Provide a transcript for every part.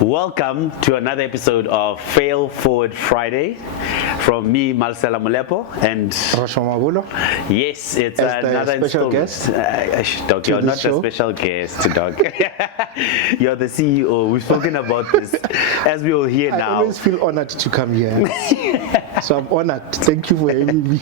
Welcome to another episode of Fail Forward Friday from me, Malesela and Roche and Malesela. Yes, it's another special guest. Dog, you're not a special guest, dog. You're the CEO. We've spoken about this as we are here now. I always feel honored to come here. So I'm honored. Thank you for having me.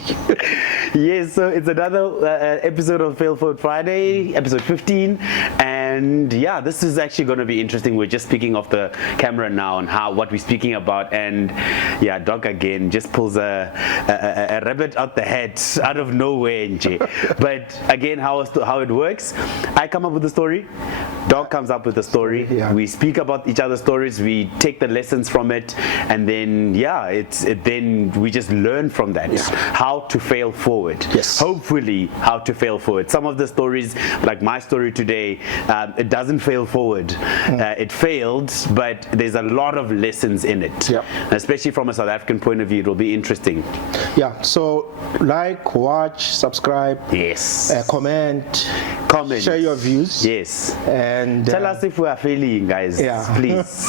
Yes, so it's another episode of Fail Forward Friday, episode 15. And yeah, this is actually going to be interesting. We're just speaking off the camera now on what we're speaking about. And yeah, Doc again just pulls a rabbit out the hat out of nowhere. But again, how it works, I come up with a story. Doc comes up with a story. Yeah. We speak about each other's stories. We take the lessons from it, and then then we just learn from that. Yeah. How to fail forward. Yes. Hopefully, how to fail forward. Some of the stories, like my story today, it doesn't fail forward. It failed, but there's a lot of lessons in it. Yep. Especially from a South African point of view, it'll be interesting. Yeah. So like, watch, subscribe. Yes. Comment. Share your views. Yes. And tell us if we are failing, guys. Yeah. Please.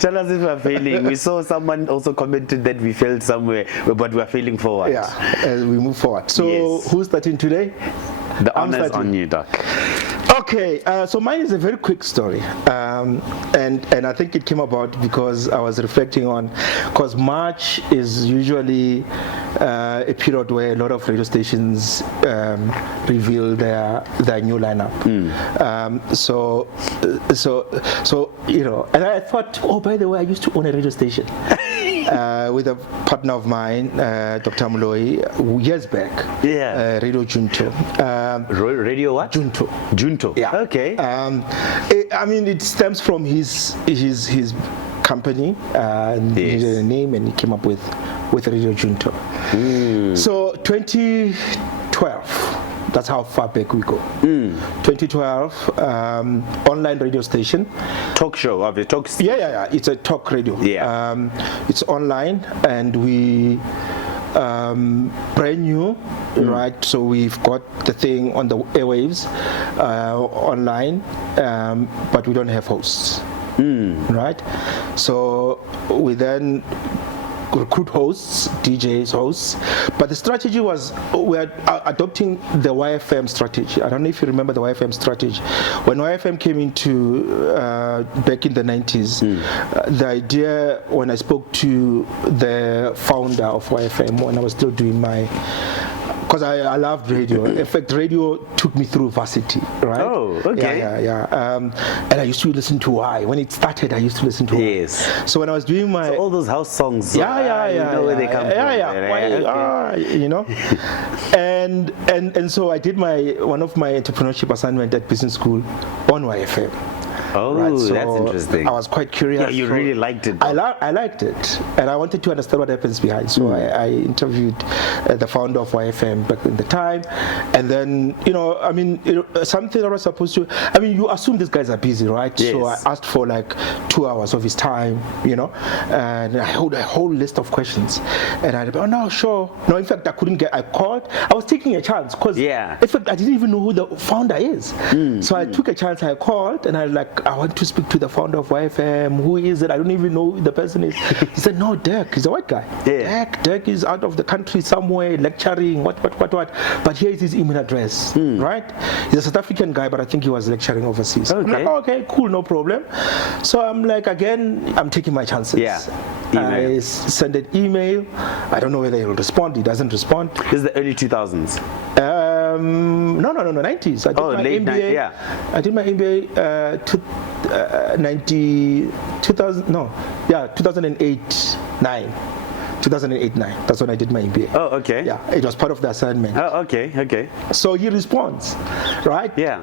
Tell us if we are failing. We saw someone also commented that we failed somewhere, but we are failing forward. Yeah. As we move forward. So yes. Who's starting today? The honor's on you, Doc. Okay, so mine is a very quick story, and I think it came about because I was reflecting on, because March is usually a period where a lot of radio stations reveal their new lineup. So you know, and I thought, oh, by the way, I used to own a radio station. With a partner of mine, Dr. Muloi, years back. Yeah. Radio Junto. Radio what? Junto. Yeah. Okay. I mean, it stems from his company, yes. His name, and he came up with Radio Junto. So 2012. That's how far back we go. 2012, online radio station. Talk show, obviously. Yeah. It's a talk radio. Yeah. It's online, and we brand new, right? So we've got the thing on the airwaves, online, but we don't have hosts, right? So we then recruit hosts, DJs, hosts, but the strategy was we're adopting the YFM strategy. I don't know if you remember the YFM strategy. When YFM came into back in the 90s, the idea, when I spoke to the founder of YFM when I was still doing my, because I loved radio. In fact, radio took me through varsity, right? Oh, okay. Yeah. And I used to listen to Y. When it started, I used to listen to Y. Yes. So when I was doing my... So all those house songs. You know where they come from. Yeah. You know? And so I did one of my entrepreneurship assignment at business school on YFM. Oh, right, so that's interesting. I was quite curious. Yeah, you really liked it. I liked it, and I wanted to understand what happens behind. So I interviewed the founder of YFM back in the time, and then something I was supposed to. I mean, you assume these guys are busy, right? Yes. So I asked for like 2 hours of his time, and I had a whole list of questions, and I said, oh no, sure. No, in fact, I couldn't get. I called. I was taking a chance because, in fact, I didn't even know who the founder is. So I took a chance. I called, and I was like, I want to speak to the founder of YFM. Who is it? I don't even know who the person is. He said, no, Dirk. He's a white guy. Yeah. Dirk is out of the country somewhere lecturing, what. But here is his email address, right? He's a South African guy, but I think he was lecturing overseas. Okay. I'm like, okay, cool, no problem. So I'm like, again, I'm taking my chances. Yeah. I send an email. I don't know whether he'll respond. He doesn't respond. This is the early 2000s. No, 90s. I did my late MBA. I did my MBA 2008-9. 2008-9. That's when I did my MBA. Oh, okay. Yeah, it was part of the assignment. Oh, okay. So he responds, right? Yeah.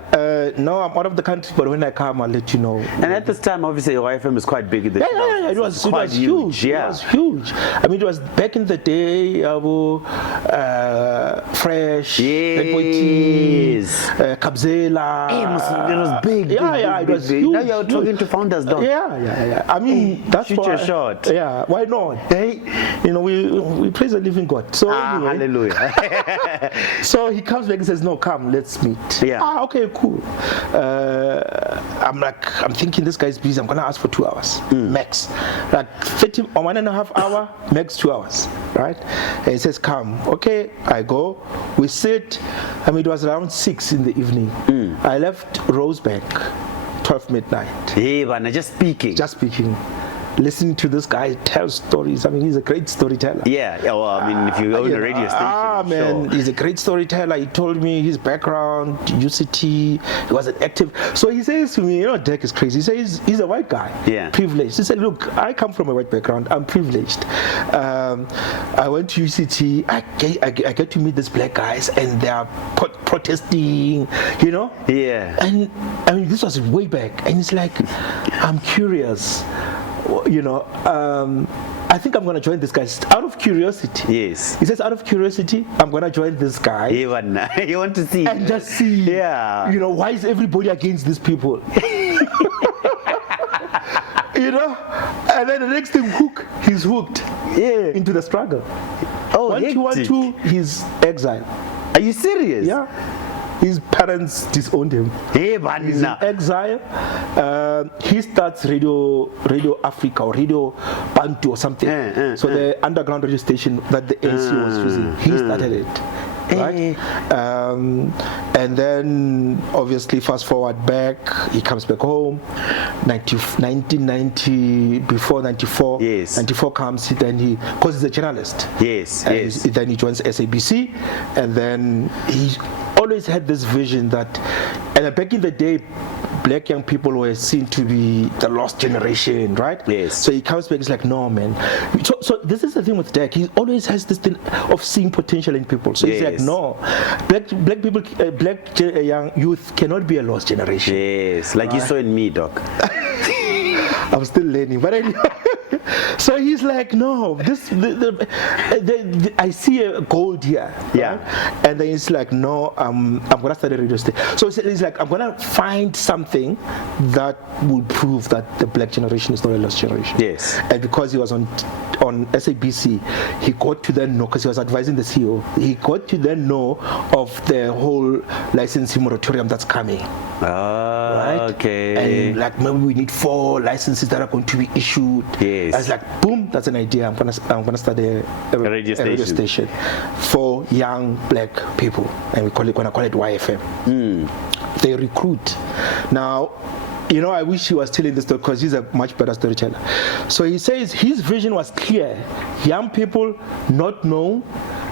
No, I'm out of the country, but when I come, I'll let you know. And at this time, obviously, YFM is quite big. Yeah. It was huge. Yeah. It was huge. I mean, it was back in the day, Fresh, yes. Kabzela. It was big. Yeah, it was huge. Now you're talking to founders, Doc. Yeah. I mean, that's shoot why. your shot. Yeah, why not? Hey, we praise the living God. So anyway, Hallelujah. so he comes back and says, no, come, let's meet. Yeah. Okay, cool. I'm thinking this guy's busy. I'm going to ask for 2 hours, max. Like 30, 1.5 hour, max 2 hours, right? And he says, come. Okay, I go. We sit. It was around 6 in the evening. I left Rosebank, 12 midnight. Hey, man, just speaking. Listening to this guy tell stories. He's a great storyteller. Yeah, well, if you own a radio station, man, he's a great storyteller. He told me his background, UCT, he was an active. So he says to me, Dek is crazy. He says he's a white guy, privileged. He said, look, I come from a white background. I'm privileged. I went to UCT. I get to meet these black guys, and they are protesting, Yeah. And this was way back. And it's like, I'm curious. I think I'm going to join this guy out of curiosity. Yes. He says, out of curiosity, I'm going to join this guy. You want to see. And just see, yeah. Why is everybody against these people? And then the next thing, he's hooked into the struggle. Oh, 1-2-1-2, he's exiled. Are you serious? Yeah. His parents disowned him. Hey, man. He's in exile. He starts Radio Africa or Radio Bantu or something. So the underground radio station that the ANC was using, he started it. Right? And then obviously fast forward back, he comes back home. 1990, before 94. Yes. 94 comes, then because he's a journalist. Yes. Then he joins SABC, and then he always had this vision that, and back in the day, black young people were seen to be the lost generation, right? Yes. So he comes back, he's like, no, man. So this is the thing with Dek. He always has this thing of seeing potential in people. So he's like, no, black people, young youth cannot be a lost generation. Yes, like you saw in me, Doc. I'm still learning, but anyway. So he's like, no, I see a gold here. Yeah. Right? And then he's like, no, I'm going to start a radio station. So he's like, I'm going to find something that will prove that the black generation is not a lost generation. Yes. And because he was on SABC, he got to then know, because he was advising the CEO, he got to then know of the whole licensing moratorium that's coming. Right? Okay. And like maybe we need 4 licenses that are going to be issued. Yes. I was like, boom, that's an idea. I'm gonna start a radio station for young black people, and we're gonna call it YFM. They recruit. Now, I wish he was telling this story because he's a much better storyteller. So he says his vision was clear: young people not known,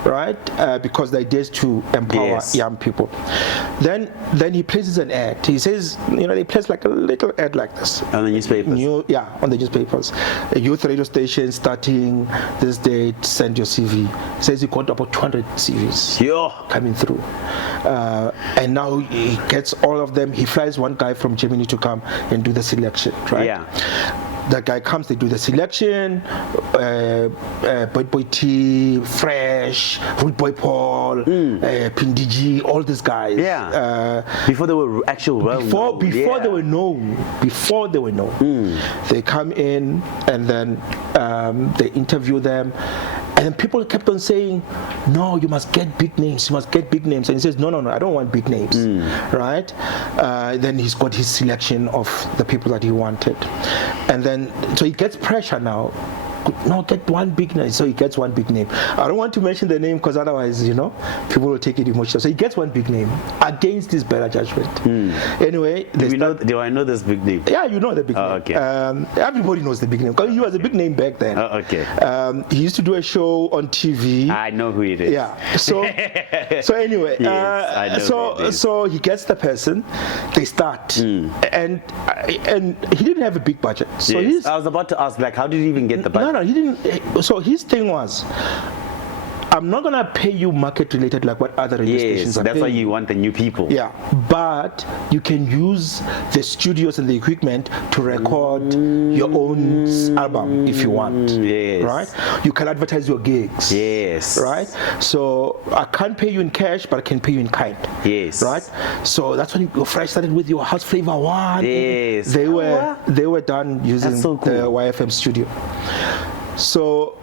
right? Because the idea is to empower young people. Then he places an ad. He says, they place like a little ad like this on the newspapers. On the newspapers. A youth radio station starting this date. Send your CV. He says he got about 200 CVs coming through, and now he gets all of them. He flies one guy from Germany to come and do the selection, right? Yeah. That guy comes, they do the selection, Boy T, Fresh, Rude Boy Paul, Pindigi, all these guys. Yeah. Before they were before they were known. They come in, and then they interview them. And then people kept on saying, no, you must get big names. And he says, no, I don't want big names, right? Then he's got his selection of the people that he wanted. And then, so he gets pressure now. No, get one big name. So he gets one big name. I don't want to mention the name because otherwise, people will take it emotional. So he gets one big name against his better judgment. Anyway, do I know this big name? Yeah, you know the big name. Okay. Everybody knows the big name because he was a big name back then. Okay. He used to do a show on TV. I know who it is. Yeah. So anyway, I know so he gets the person. They start, and he didn't have a big budget. So I was about to ask, how did he even get the budget? No, he didn't. So his thing was, I'm not gonna pay you market related like what other radio stations are that's paying. why you want the new people. Yeah, but you can use the studios and the equipment to record your own album if you want. Yes. Right? You can advertise your gigs. Yes. Right? So I can't pay you in cash, but I can pay you in kind. Yes. Right? So that's when you Fresh started with your House Flavor 1. Yes. They were done using so cool. the YFM studio. So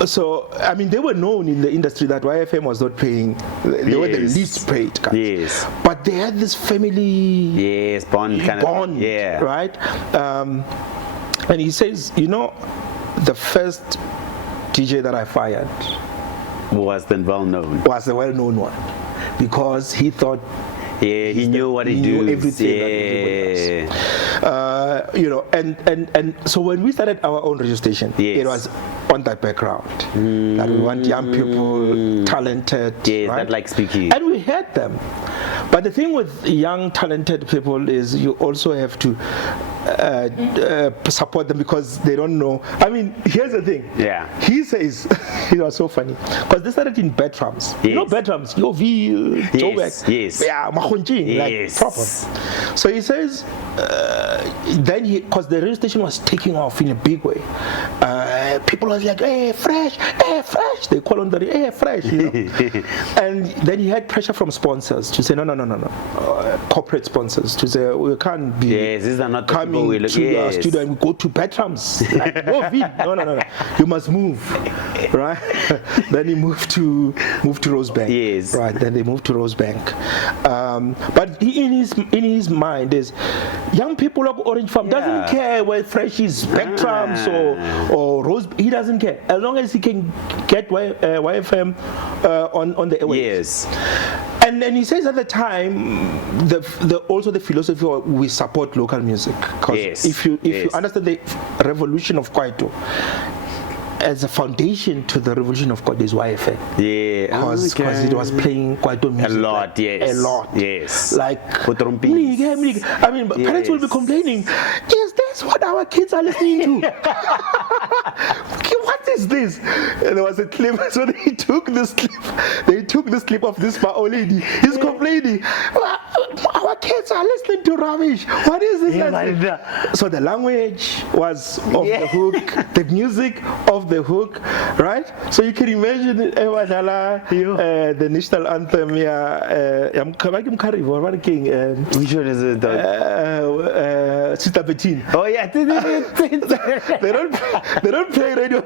I mean, they were known in the industry that YFM was not paying. They were the Yes. least paid guys. Yes. But they had this family Yes, bond kind bond, of. Yeah. right? And he says, the first DJ that I fired Was then well known. was the well-known one because he thought Yeah, he knew what he knew do. everything that everybody and so when we started our own radio station, Yes. it was on that background that we want young people, talented, Yes, right? that like speaking. And we had them. But the thing with young, talented people is you also have to support them because they don't know. I mean, here's the thing. Yeah. He says, it was so funny because they started in bedrooms. You know, Yes. bedrooms, Yeovil, Joburg. yes. Yeah, Mahonjin, Yes. like proper. So he says, then because the radio station was taking off in a big way, people was like, hey, fresh. They call on the hey, fresh, And then he had pressure from sponsors to say, no. Corporate sponsors to say, we can't be Yes, these are not the people we coming look. to your Yes. studio and we go to bedrooms. Like, no. You must move, right? Then he moved to Rosebank. Yes. Right. Then they moved to Rosebank. But in his mind is young people of Orange Farm doesn't care where Fresh is Spectrums or Rose. He doesn't care as long as he can get YFM on the airwaves. Yes. And then he says at the time, also the philosophy of we support local music. Because Yes. if you Yes. understand the revolution of Kwaito, as a foundation to the revolution of Kwaito is YFM. Yeah. Because it was playing Kwaito music. A lot, yes. A lot. Yes. Like, Utrumpi. I mean, parents will be Yes. complaining, is this what our kids are listening to? What is this? And there was a clip, so they took this clip of this old lady. He's complaining, our kids are listening to rubbish. What is this? Yeah, So the language was of the hook, the music of the hook, right? So you can imagine the national anthem, Which one is it? Sister Bettine. Oh yeah. They don't play radio.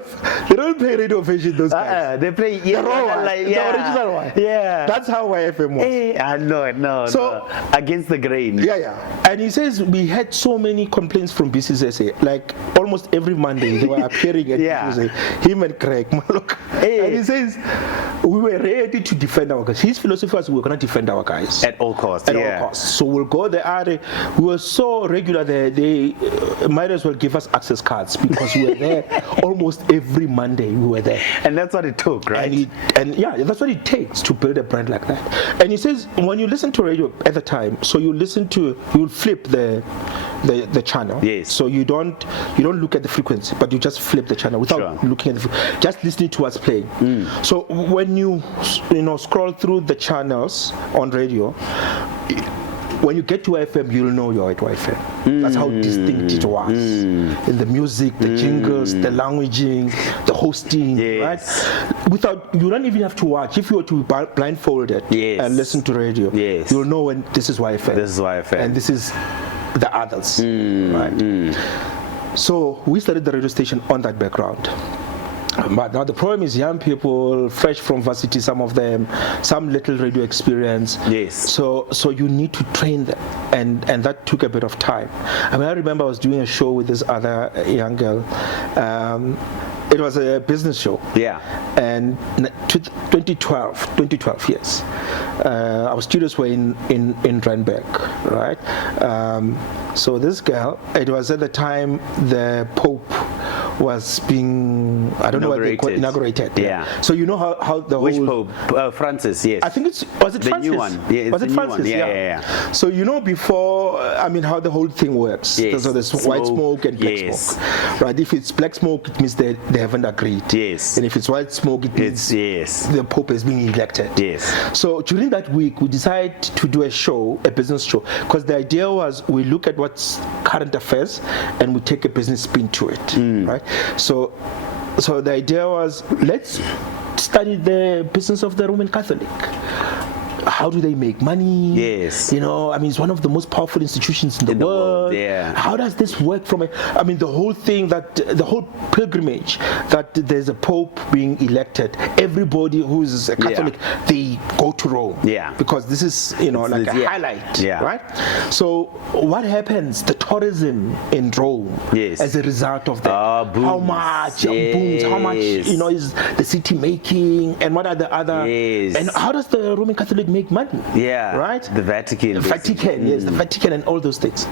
They don't play radio version. Those guys. They play The raw one, the original one. Yeah. That's how YFM was. No. So- Against the grain. Yeah. And he says we had so many complaints from BCSA. Like almost every Monday they were appearing at Yeah. BCSA. Him and Craig Malok. Hey. And he says we were ready to defend our guys. His philosophy was we were going to defend our guys. At all costs. At all costs. So we'll go there. We were so regular there. They might as well give us access cards because we were there almost every Monday. We were there. And that's what it took, right? And that's what it takes to build a brand like that. And he says when you listen to radio at the time, so you'll flip the channel. Yes. So you don't look at the frequency, but you just flip the channel without looking at just listening to what's playing. So when you scroll through the channels on radio, when you get to FM, you'll know you're at YFM. That's how distinct it was. In the music, the jingles, the languaging, the hosting, Yes. right? You don't even have to watch. If you were to be blindfolded and listen to radio, you'll know when this is YFM. This is YFM. And this is the others, right? So we started the radio station on that background. But now the problem is young people, fresh from varsity, some of them, some little radio experience. Yes. So you need to train them, and that took a bit of time. I mean, I remember I was doing a show with this other young girl. It was a business show. Yeah. And 2012, yes. Our studios were in Randburg, right? So this girl, it was at the time the Pope was being, I don't know what they call it, inaugurated. Yeah. So you know how the Which whole Pope? Francis, yes. I think was it the Francis? new one. Yeah, it's was the it new Francis? one. Yeah. So you know before, I mean, how the whole thing works. Yes. So there's white smoke and black smoke. Right. If it's black smoke, it means they haven't agreed. Yes. And if it's white smoke, it means the Pope is being elected. Yes. So during that week, we decided to do a business show, because the idea was we look at what's current affairs and we take a business spin to it. Right. So the idea was, let's study the business of the Roman Catholic. How do they make money? Yes. You know, I mean, it's one of the most powerful institutions in the world. work? Yeah. How does this work the whole thing the whole pilgrimage that there's a pope being elected, everybody who's a Catholic, they go to Rome. Yeah. Because this is, like a highlight. Yeah. Right? So what happens? The tourism in Rome, yes, as a result of that. Booms. How much Yes. booms, how much is the city making, and what are the other, yes, and how does the Roman Catholic make money? Yeah. Right? The Vatican. Yes, the Vatican and all those things.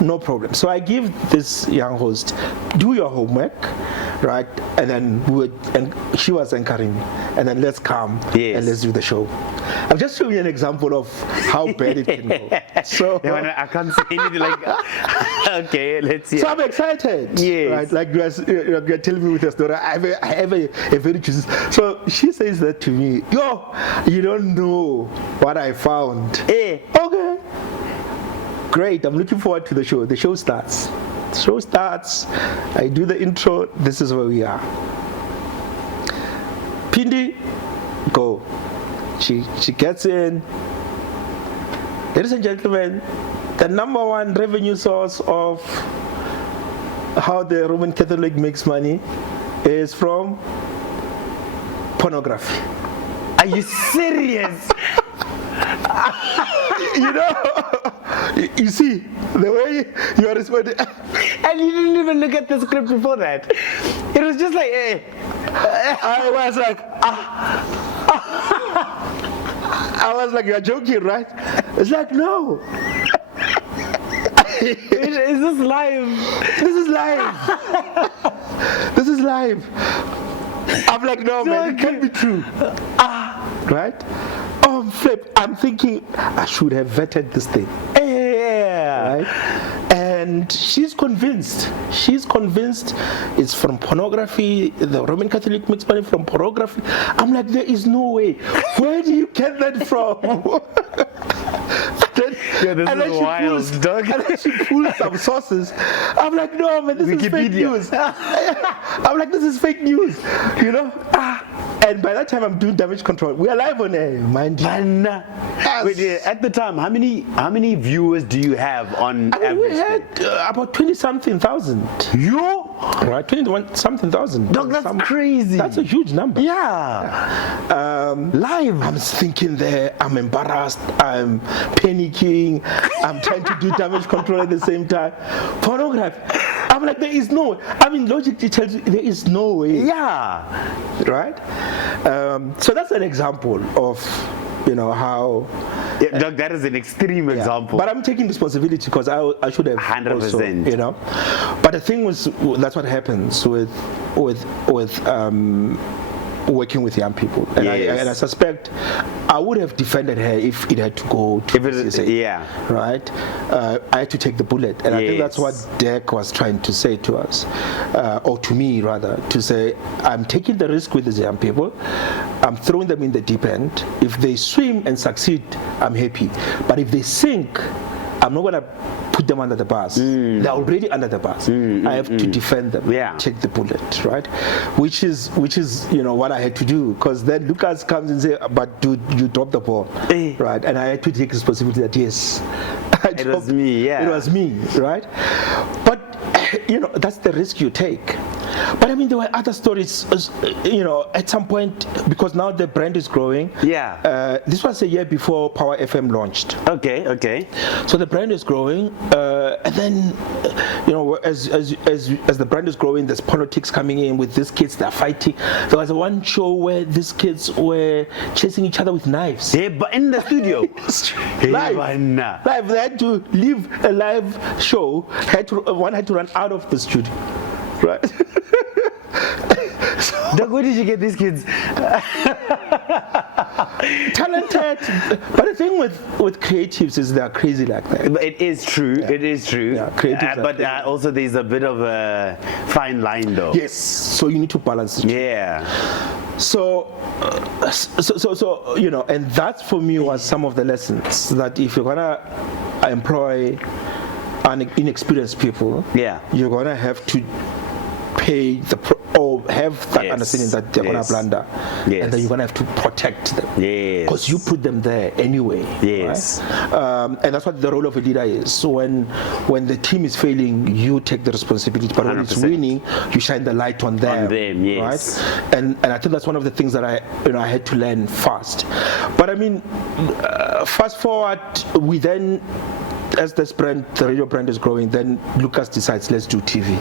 No problem. So I give this young host, do your homework, right? And then and she was encouraging me. And then let's come and let's do the show. I'm just showing you an example of how bad it can go. So I can't say anything like, okay, let's see. So I'm excited. Yes. Right? Like you're telling me with your story. I have a very juicy. So she says that to me. Yo, you don't know what I found. Okay. Great, I'm looking forward to the show. The show starts. I do the intro. This is where we are. Pindi, go. She gets in. Ladies and gentlemen, the number one revenue source of how the Roman Catholic makes money is from pornography. Are you serious? You see the way you are responding, and you didn't even look at the script before that. It was just like, I was like, I was like, you're joking, right? It's like, no. Is this live? This is live. This is live. I'm like, no, man, it can't be true. Right? Oh, flip. I'm thinking I should have vetted this thing. Yeah. Right? And she's convinced it's from pornography. The Roman Catholic makes money from pornography. I'm like, there is no way. Where do you get that from? This is wild, dog. And then she pulls some sources. I'm like, no, man, this is fake news. I'm like, this is fake news. And by that time, I'm doing damage control. We are live on air, mind you. Wait, at the time, how many viewers do you have on average? We had about 20-something thousand. You? Right, 21-something thousand. Dog, that's crazy. That's a huge number. Yeah. Live. I'm thinking there, I'm embarrassed, I'm panicking, I'm trying to do damage control at the same time. Pornography. I'm like, there is no, logic tells you there is no way. Yeah. Right? So that's an example of, how. Yeah, Doug, that is an extreme example. But I'm taking responsibility because I should have 100%. Also, But the thing was, that's what happens with working with young people, and I suspect I would have defended her if it had to go to PCSA. Right? I had to take the bullet, and I think that's what Dec was trying to say to us, or to me rather, to say I'm taking the risk with these young people. I'm throwing them in the deep end. If they swim and succeed, I'm happy. But if they sink, I'm not going to put them under the bus. They're already under the bus. I have to defend them. Take the bullet, right? Which is what I had to do, because then Lucas comes and says, "But dude, you dropped the ball," right? And I had to take responsibility that yes, it was me. Yeah, it was me, right? But that's the risk you take. But there were other stories, at some point, because now the brand is growing. Yeah. This was a year before Power FM launched. Okay. So the brand is growing, and then, as the brand is growing, there's politics coming in with these kids. They're fighting. There was one show where these kids were chasing each other with knives. Yeah, but in the studio. Live. They had to leave a live show. One had to run out of the studio. Right. Doug, where did you get these kids? Talented. But the thing with creatives is they're crazy like that. It is true. Yeah. It is true. Yeah, creatives but also there's a bit of a fine line, though. Yes. So you need to balance it. Yeah. So and that for me was some of the lessons that if you're gonna employ inexperienced people, you're gonna have to pay or have that understanding that they're gonna blunder, and then you're gonna have to protect them. Because you put them there anyway. Right? And that's what the role of a leader is. So when the team is failing, you take the responsibility. But when it's winning, you shine the light on them. Right? And I think that's one of the things that I had to learn fast. But I mean, fast forward, we then, as this brand, the radio brand is growing, then Lucas decides, let's do TV.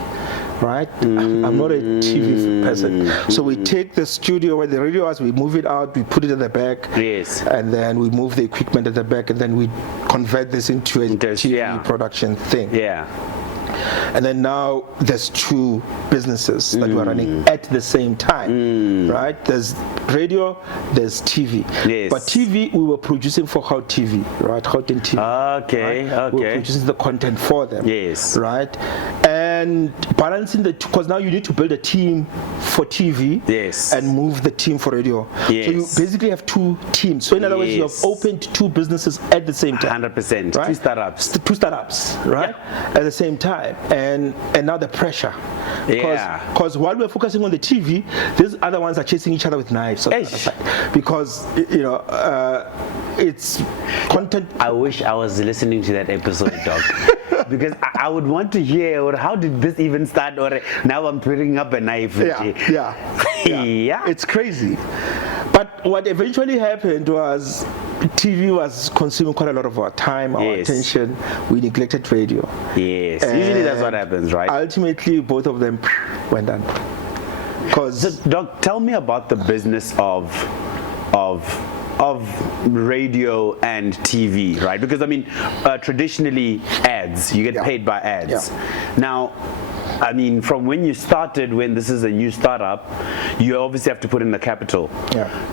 Right? I'm not a TV person. So we take the studio where the radio is, we move it out, we put it at the back. And then we move the equipment at the back, and then we convert this into a TV production thing. And then now there's two businesses that we're running at the same time, right? There's radio, there's TV. But TV, we were producing for How TV, right? How TV. Right? We were producing the content for them, right? And balancing the two, because now you need to build a team for TV and move the team for radio. So you basically have two teams. So in other words, you have opened two businesses at the same time. 100%. Right? Two startups, right? At the same time. And now the pressure. Because while we're focusing on the TV, these other ones are chasing each other with knives. Because, it's content. I wish I was listening to that episode, Doc. Because I would want to hear, or how did this even start, or now I'm picking up a knife. It's crazy. But what eventually happened was TV was consuming quite a lot of our time, our attention. We neglected radio. Usually that's what happens, right? Ultimately, both of them went down. So, Doc, tell me about the business of radio and TV, right? Because I mean, traditionally ads, you get paid by ads. Now, I mean, from when you started, when this is a new startup, you obviously have to put in the capital.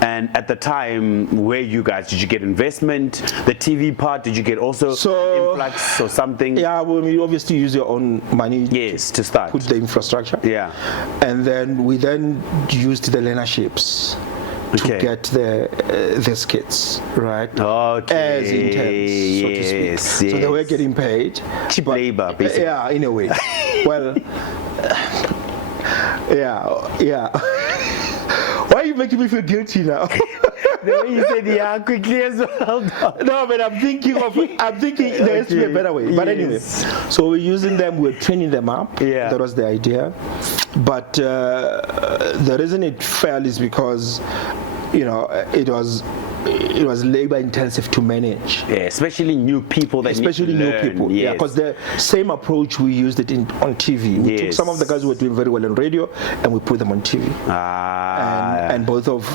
And at the time, where you guys, did you get investment? The TV part, did you get also influx or something? Well, you obviously use your own money. To start. Put the infrastructure. And then we used the learnerships to get the skits, right? As interns, so to speak. So they were getting paid. Cheap labor, basically. In a way. Well, why are you making me feel guilty now? The way you said quickly as well. No, but I'm thinking there has to be a better way. But anyway, so we're using them, we're training them up. That was the idea. But the reason it failed is because, it was labor intensive to manage. Especially new people that especially need to new learn. people. Because the same approach we used it on TV. We took some of the guys who were doing very well on radio and we put them on TV. And both of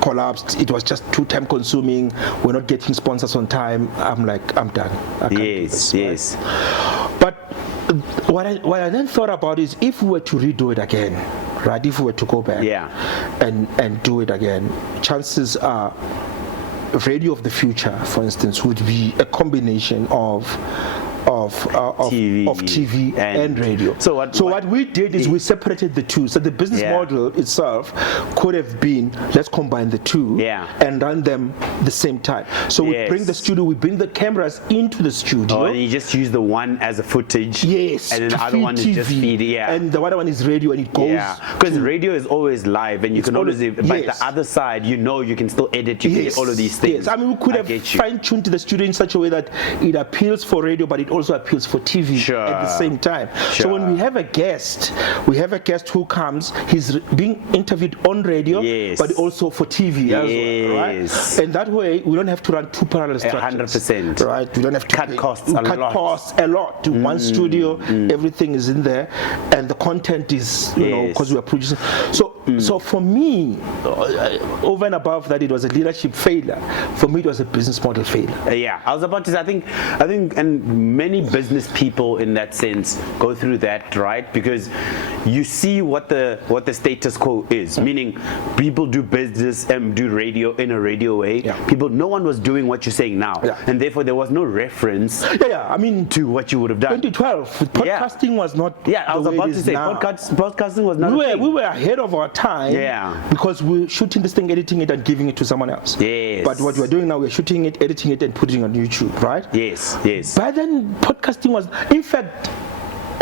collapsed. It was just too time consuming. We're not getting sponsors on time. I'm like, I'm done. I can't do this, right? But what I then thought about is, if we were to redo it again, right? If we were to go back and do it again, chances are radio of the future, for instance, would be a combination of TV and radio. So what we did is we separated the two. So the business model itself could have been, let's combine the two and run them the same time. So we bring the cameras into the studio. And you just use the one as a footage. And then the other one is just feed. And the other one is radio, and it goes. Because radio is always live, and you can always. But the other side, you can still edit. You can get all of these things. I mean, we could have fine-tuned the studio in such a way that it appeals for radio, but it also appeals for TV at the same time. So when we have a guest who comes, he's being interviewed on radio, but also for TV as well, right? And that way, we don't have to run two parallel structures. 100%. Right? We don't have to cut costs a lot. One studio, everything is in there, and the content is, because we are producing. So for me, over and above that, it was a leadership failure. For me, it was a business model failure. I was about to say, I think, and many business people in that sense go through that, right? Because you see what the status quo is, meaning people do business and do radio in a radio way. No one was doing what you're saying now, and therefore there was no reference. I mean, to what you would have done. 2012, podcasting was not. I was about to say, podcasting was not. We were ahead of our time. Because we're shooting this thing, editing it, and giving it to someone else. But what we're doing now, we're shooting it, editing it, and putting it on YouTube, right? Yes. But then podcasting was, in fact,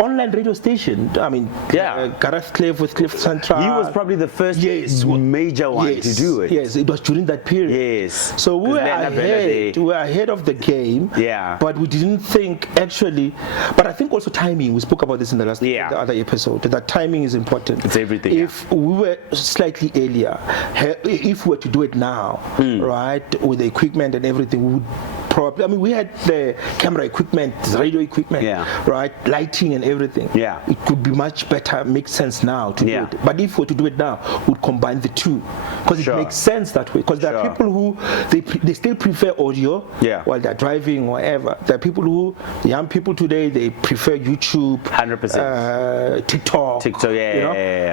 online radio station. I mean, Gareth Cliff with Cliff Central. He was probably the first major one to do it. Yes, it was during that period. Yes. So we were ahead. We were ahead of the game. Yeah. But we didn't think actually. But I think also timing. We spoke about this in the the other episode. That timing is important. It's everything. If we were slightly earlier, if we were to do it now, right, with the equipment and everything, we would probably. I mean, we had the camera equipment, radio equipment, right, lighting and everything. Yeah. It could be much better. Makes sense now to do it. But if we were to do it now, we'd combine the two because it makes sense that way. Because there are people who they still prefer audio while they're driving or whatever. There are people who, young people today, they prefer YouTube, 100%, TikTok,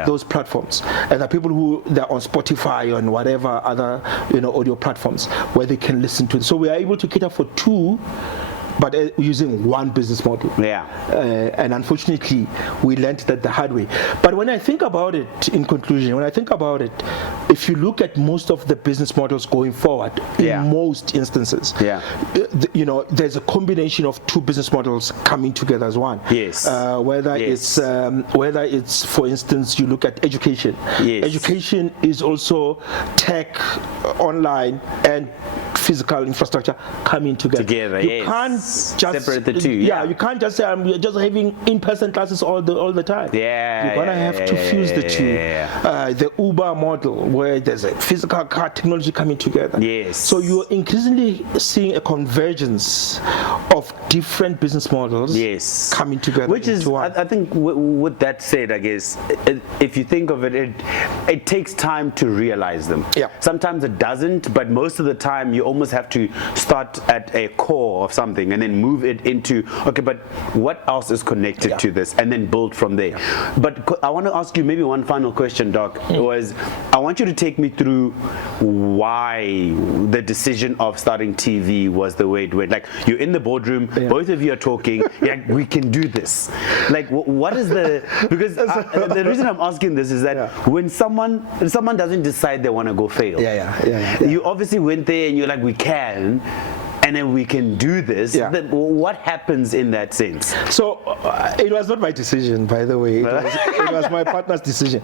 those platforms. And there are people who they're on Spotify and whatever other audio platforms where they can listen to it. So we are able to cater for two, but using one business model. And unfortunately, we learned that the hard way. But when I think about it, in conclusion, if you look at most of the business models going forward, in most instances, there's a combination of two business models coming together as one. Yes. Whether it's, for instance, you look at education. Yes. Education is also tech, online, and physical infrastructure coming together. You can't just separate the two. You can't just say I'm just having in-person classes all the time. You're gonna have to fuse the two. The Uber model, where there's a physical car technology coming together. Yes. So you're increasingly seeing a convergence of different business models. Coming together. Which is, I think, with that said, I guess, if you think of it, it takes time to realize them. Sometimes it doesn't, but most of the time you almost have to start at a core of something and then move it into, okay, but what else is connected to this, and then build from there. But I want to ask you maybe one final question, Doc, was I want you to take me through why the decision of starting TV was the way it went. Like, you're in the boardroom, both of you are talking, we can do this. Like, what is because the reason I'm asking this is that when someone doesn't decide they want to go fail, you obviously went there and you're like, we can, and then we can do this. What happens in that sense? So it was not my decision, by the way. It was my partner's decision.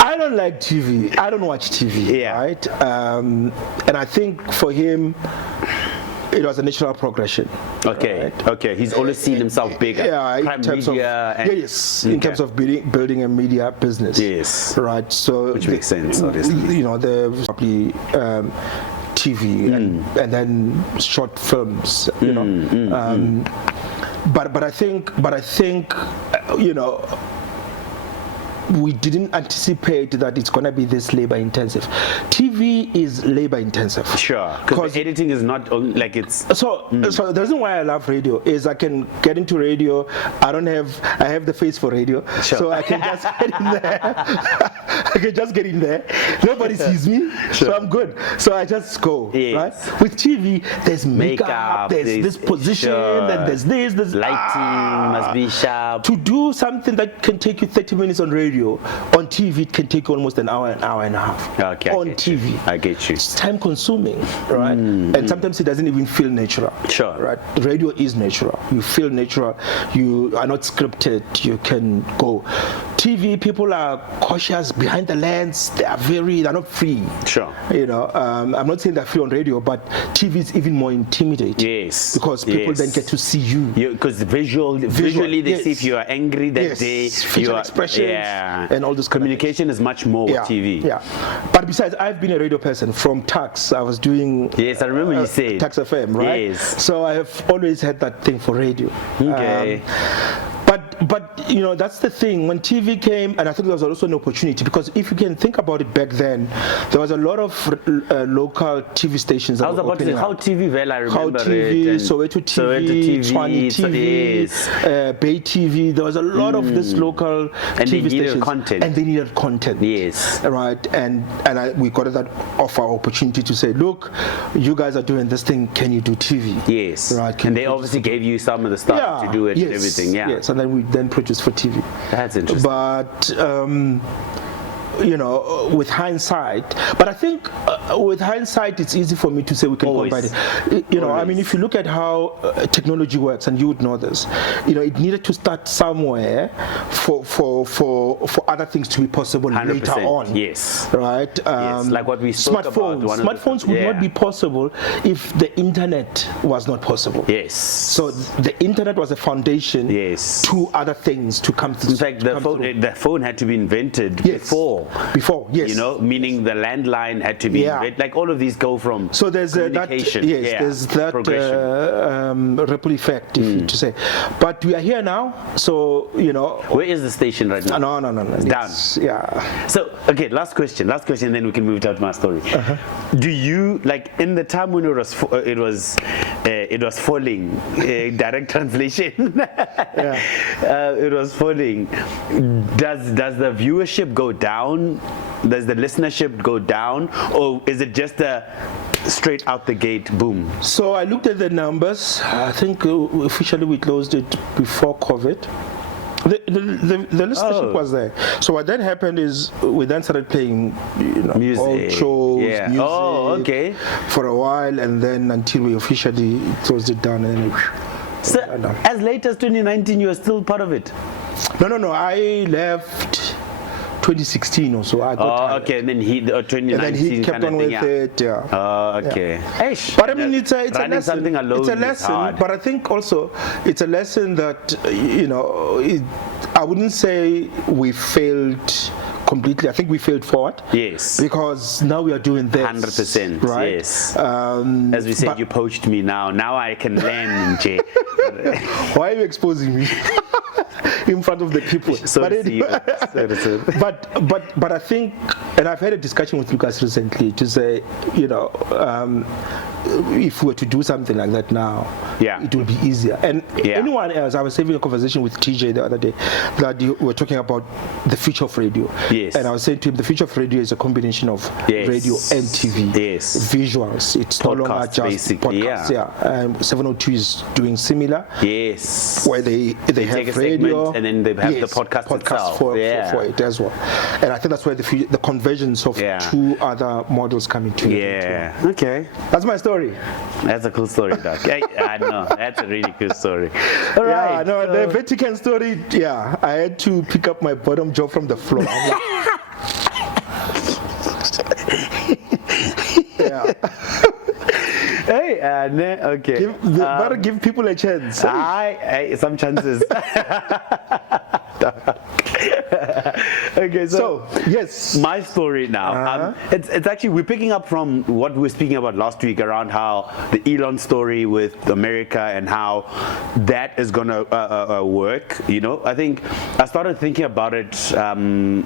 I don't like TV. I don't watch TV, right? And I think for him, it was a natural progression. Okay. He's always seen himself bigger. In terms of building a media business. Right. So which makes sense, obviously. The probably TV and then short films. But I think we didn't anticipate that it's going to be this labor intensive. TV is labor intensive. Sure, because editing is not like it's. So the reason why I love radio is I can get into radio. I have the face for radio, so I can just get in there. Nobody sees me, so I'm good. So I just go. Right? With TV, there's makeup, there's this position, and there's this lighting must be sharp. To do something that can take you 30 minutes on radio, on TV it can take almost an hour and a half. On TV. I get you. It's time consuming, right? And sometimes it doesn't even feel natural. Right? Radio is natural. You feel natural. You are not scripted. You can go. TV, people are cautious behind the lens. They're not free. I'm not saying they're free on radio, but TV is even more intimidating. Because people then get to see you. Because visually they see if you are angry that day. Facial expressions. And all this communication is much more with TV. But besides, I've been a radio person from Tax. I was doing. I remember you said Tax FM, right? So I have always had that thing for radio. But that's the thing. When TV came, and I think there was also an opportunity, because if you can think about it, back then there was a lot of local TV stations that I was were about to say How TV, I remember How TV, it. Soweto TV, Tshwane TV, Bay TV. There was a lot of this local TV stations, and they needed content. Right, and we got that offer opportunity to say, look, you guys are doing this thing. Can you do TV? Right, and they obviously gave you some of the stuff to do it and everything. And then we produced for TV. That's interesting. But with hindsight. But I think with hindsight, it's easy for me to say we can Always. combine it. I mean, if you look at how technology works, and you would know this, it needed to start somewhere for other things to be possible 100%, later on. yes. Right? Yes, like what we spoke about. Smartphones would not be possible if the internet was not possible. Yes. So the internet was a foundation Yes. to other things to come through. In fact, the phone had to be invented before. Before, yes. Meaning the landline had to be invented. Like all of these go from so there's that communication. there's that ripple effect, if you to say. But we are here now, so Where is the station right now? No. It's down. Yeah. So okay, last question, then we can move to my story. Do you in the time when it was falling? Direct translation. It was falling. Does the viewership go down? Does the listenership go down, or is it just a straight out the gate boom? So I looked at the numbers. I think officially we closed it before COVID. The listenership was there. So what then happened is we then started playing music, old shows, music, for a while, and then until we officially closed it down. And so as late as 2019, you were still part of it? No. I left 2016 or so. I got tired. Okay, and then 2019 and then he kept on with it. Okay. Eish, but I mean, it's a lesson. Something alone it's a lesson, but I think also it's a lesson that I wouldn't say we failed completely. I think we failed forward. Yes. Because now we are doing this. 100%. Right? Yes. As we said, you poached me now. Now I can learn, Jay. Why are you exposing me? In front of the people. But I think, and I've had a discussion with Lucas recently to say, if we were to do something like that now, it will be easier. And anyone else, I was having a conversation with TJ the other day that we were talking about the future of radio. Yes. And I was saying to him, the future of radio is a combination of radio and TV. Yes. Visuals. It's no longer just basically, podcasts. 702 is doing similar. Yes. Where they have radio and then they have the podcast itself. For it as well. And I think that's where the convergence of two other models come into it. Yeah. Okay. That's my story. That's a cool story, Doc. I know. That's a really cool story. All right. The Vatican story, I had to pick up my bottom jaw from the floor. I'm like, Hey, okay. Better give people a chance. Some chances. Okay, so yes, my story now. It's actually, we're picking up from what we were speaking about last week around how the Elon story with America and how that is gonna work. I think I started thinking about it. And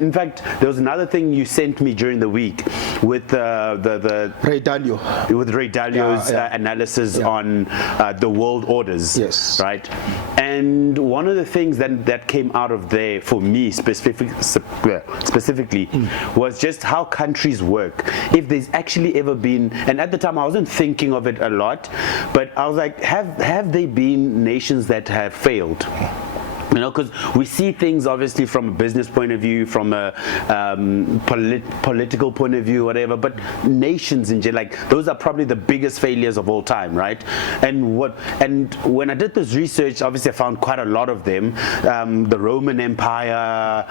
in fact, there was another thing you sent me during the week with the Ray Dalio. With Ray Dalio's analysis on the world orders. Yes. Right. And one of the things that came out of there for me specifically was just how countries work. If there's actually ever been, and at the time I wasn't thinking of it a lot, but I was like, have they been nations that have failed? Because we see things obviously from a business point of view, from a political point of view, whatever, but nations in general, those are probably the biggest failures of all time, right? And when I did this research, obviously I found quite a lot of them. The Roman Empire,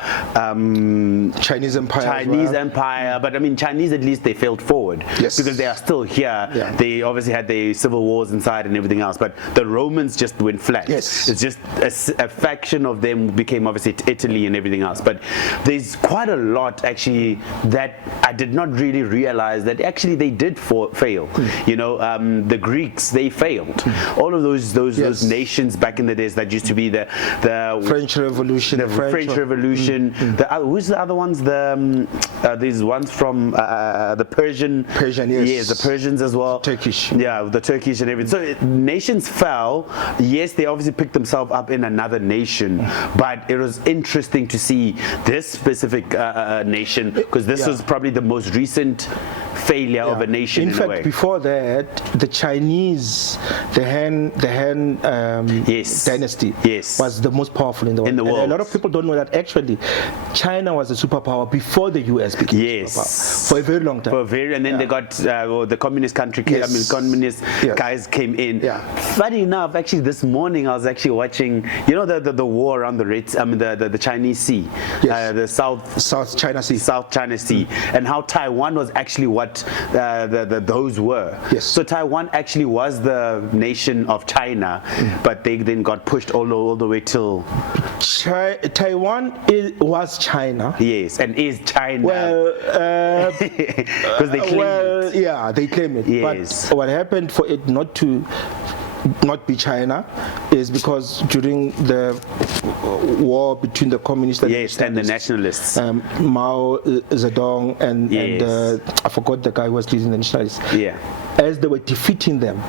Chinese Empire, but I mean, Chinese, at least they failed forward. Yes. Because they are still here. Yeah. They obviously had their civil wars inside and everything else, but the Romans just went flat. Yes. It's just a faction of them became obviously Italy and everything else, but there's quite a lot actually that I did not really realize that actually they did fail. The Greeks, they failed. All of those nations back in the days that used to be the French Revolution, French Revolution. Who's the other ones? These ones from the Persian. Yes, the Persians as well. Turkish. Yeah, the Turkish and everything. So nations fell. Yes, they obviously picked themselves up in another nation, but it was interesting to see this specific nation, because this was probably the most recent failure of a nation in a fact, way. before that, the Chinese, the Han dynasty was the most powerful in the world. And a lot of people don't know that actually China was a superpower before the US became a superpower for a very long time. And then they got the communist country, communist guys came in. Funny enough, actually this morning I was actually watching, you know, the war around the Chinese Sea, the South China Sea, and how Taiwan was actually what those were. So Taiwan actually was the nation of China, but they then got pushed all the way till Taiwan was China. Yes, and is China. Well, because they claim it. Yeah, they claim it. Yes. But what happened for it not to be China is because during the war between the communists and the nationalists, Mao Zedong and I forgot the guy who was leading the nationalists. As they were defeating them,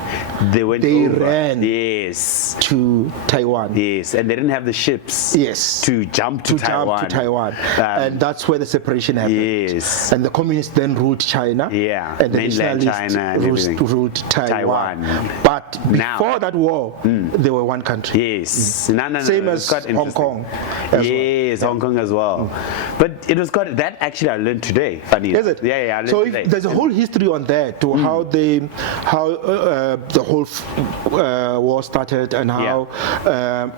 they ran to Taiwan. Yes, and they didn't have the ships to jump to Taiwan. And that's where the separation happened. Yes. And the communists then ruled China. And the nationalists ruled Taiwan. But before that war, they were one country. Same as Hong Kong. Hong Kong as well. But it was that actually I learned today. Funny. Is it? Yeah, I learned so today. There's a whole history on that, to how the whole war started and how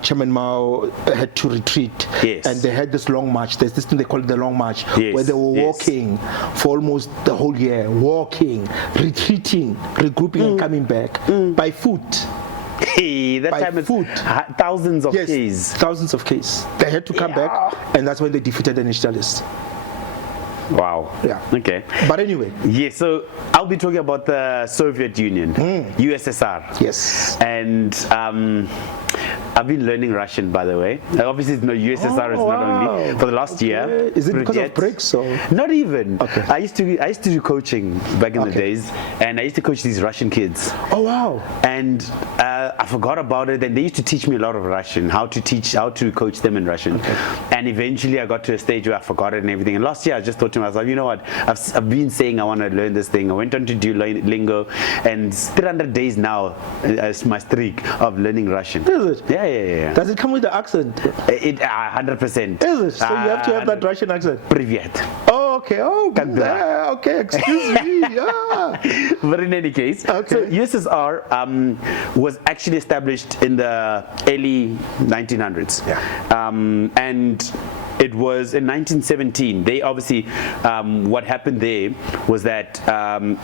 Chairman Mao had to retreat. And they had this long march. There's this thing they call it the long march, where they were walking for almost the whole year, retreating, regrouping and coming back by foot. That time it's foot. Thousands of Ks. Thousands of Ks. They had to come back, and that's when they defeated the nationalists. Wow. Okay. But anyway. So I'll be talking about the Soviet Union, USSR. Yes. And I've been learning Russian, by the way. Obviously, USSR is not only for the last year. Is it because of breaks or? Not even. I used to do coaching back in the days, and I used to coach these Russian kids. Oh wow! And I forgot about it, and they used to teach me a lot of Russian, how to coach them in Russian. And eventually, I got to a stage where I forgot it and everything. And last year, I just thought to myself, you know what? I've been saying I want to learn this thing. I went on to Duolingo, and 300 days now is my streak of learning Russian. Is it? Yeah. Does it come with the accent? It 100%. Is it? So you have to have that Russian accent. Привет. Oh, okay. Oh, okay. Excuse me. But in any case, so USSR was actually established in the early 1900s. And it was in 1917. They obviously, what happened there was that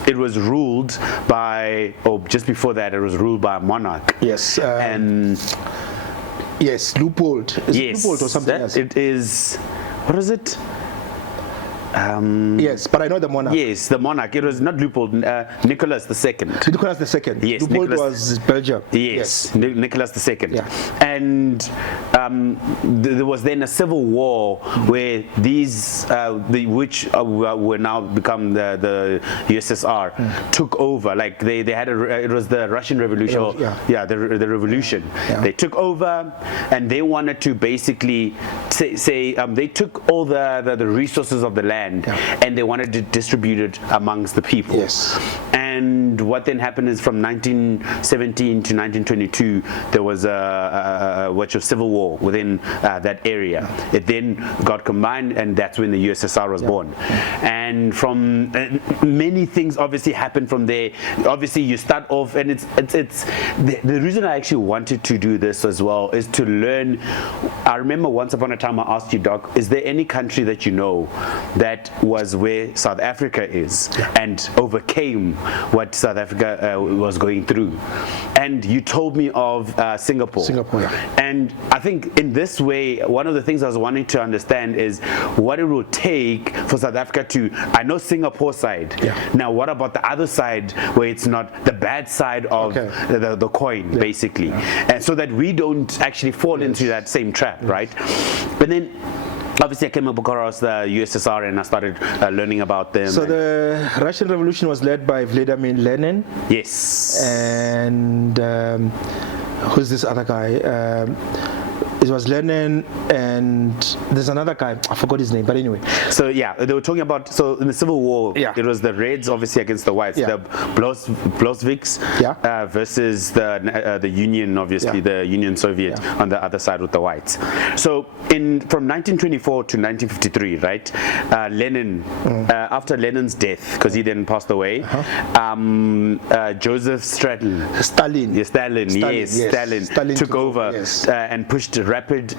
it was ruled by, just before that, it was ruled by a monarch. Yes. Yes, Leopold. Is it Leopold or something else? It is, what is it? Yes, but I know the monarch. Yes, the monarch. It was not Leopold, Nicholas II. Nicholas II. Yes, Leopold was Belgium. Yes, Nicholas II. Yeah. And there was then a civil war where these, which were now become the USSR, took over. Like they had it was the Russian Revolution. The revolution. They took over, and they wanted to basically say they took all the resources of the land. And they wanted to distribute it amongst the people. Yes. And what then happened is from 1917 to 1922, there was a civil war within that area. It then got combined, and that's when the USSR was born. And from many things obviously happened from there. Obviously, you start off, and it's the reason I actually wanted to do this as well is to learn. I remember once upon a time I asked you, Doc, is there any country that you know that was where South Africa is and overcame what South Africa was going through? And you told me of Singapore. And I think in this way, one of the things I was wanting to understand is what it will take for South Africa to, I know Singapore side. Now, what about the other side where it's not the bad side of the coin, basically? And so that we don't actually fall into that same trap, right? But then, obviously, I came across the USSR and I started learning about them. So the Russian Revolution was led by Vladimir Lenin. Yes. And who's this other guy? It was Lenin and there's another guy, I forgot his name, but anyway. So yeah, they were talking about, so in the Civil War, it was the Reds obviously against the Whites, the Bolsheviks versus the Union, obviously the Union Soviet on the other side with the Whites. So from 1924 to 1953, right, Lenin, after Lenin's death, because he then passed away, Joseph Stalin took over and pushed rapid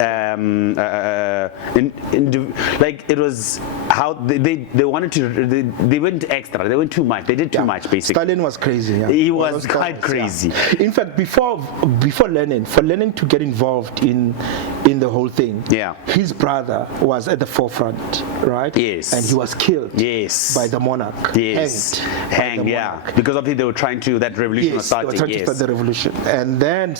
like it was how they wanted to, they went extra, they went too much, they did too much basically. Stalin was crazy. He was quite crazy. In fact, before Lenin, for Lenin to get involved in the whole thing, his brother was at the forefront, right? Yes. And he was killed by the monarch. Yes. Hanged, because obviously they were trying to, that revolution was starting. They were trying to start the revolution. And then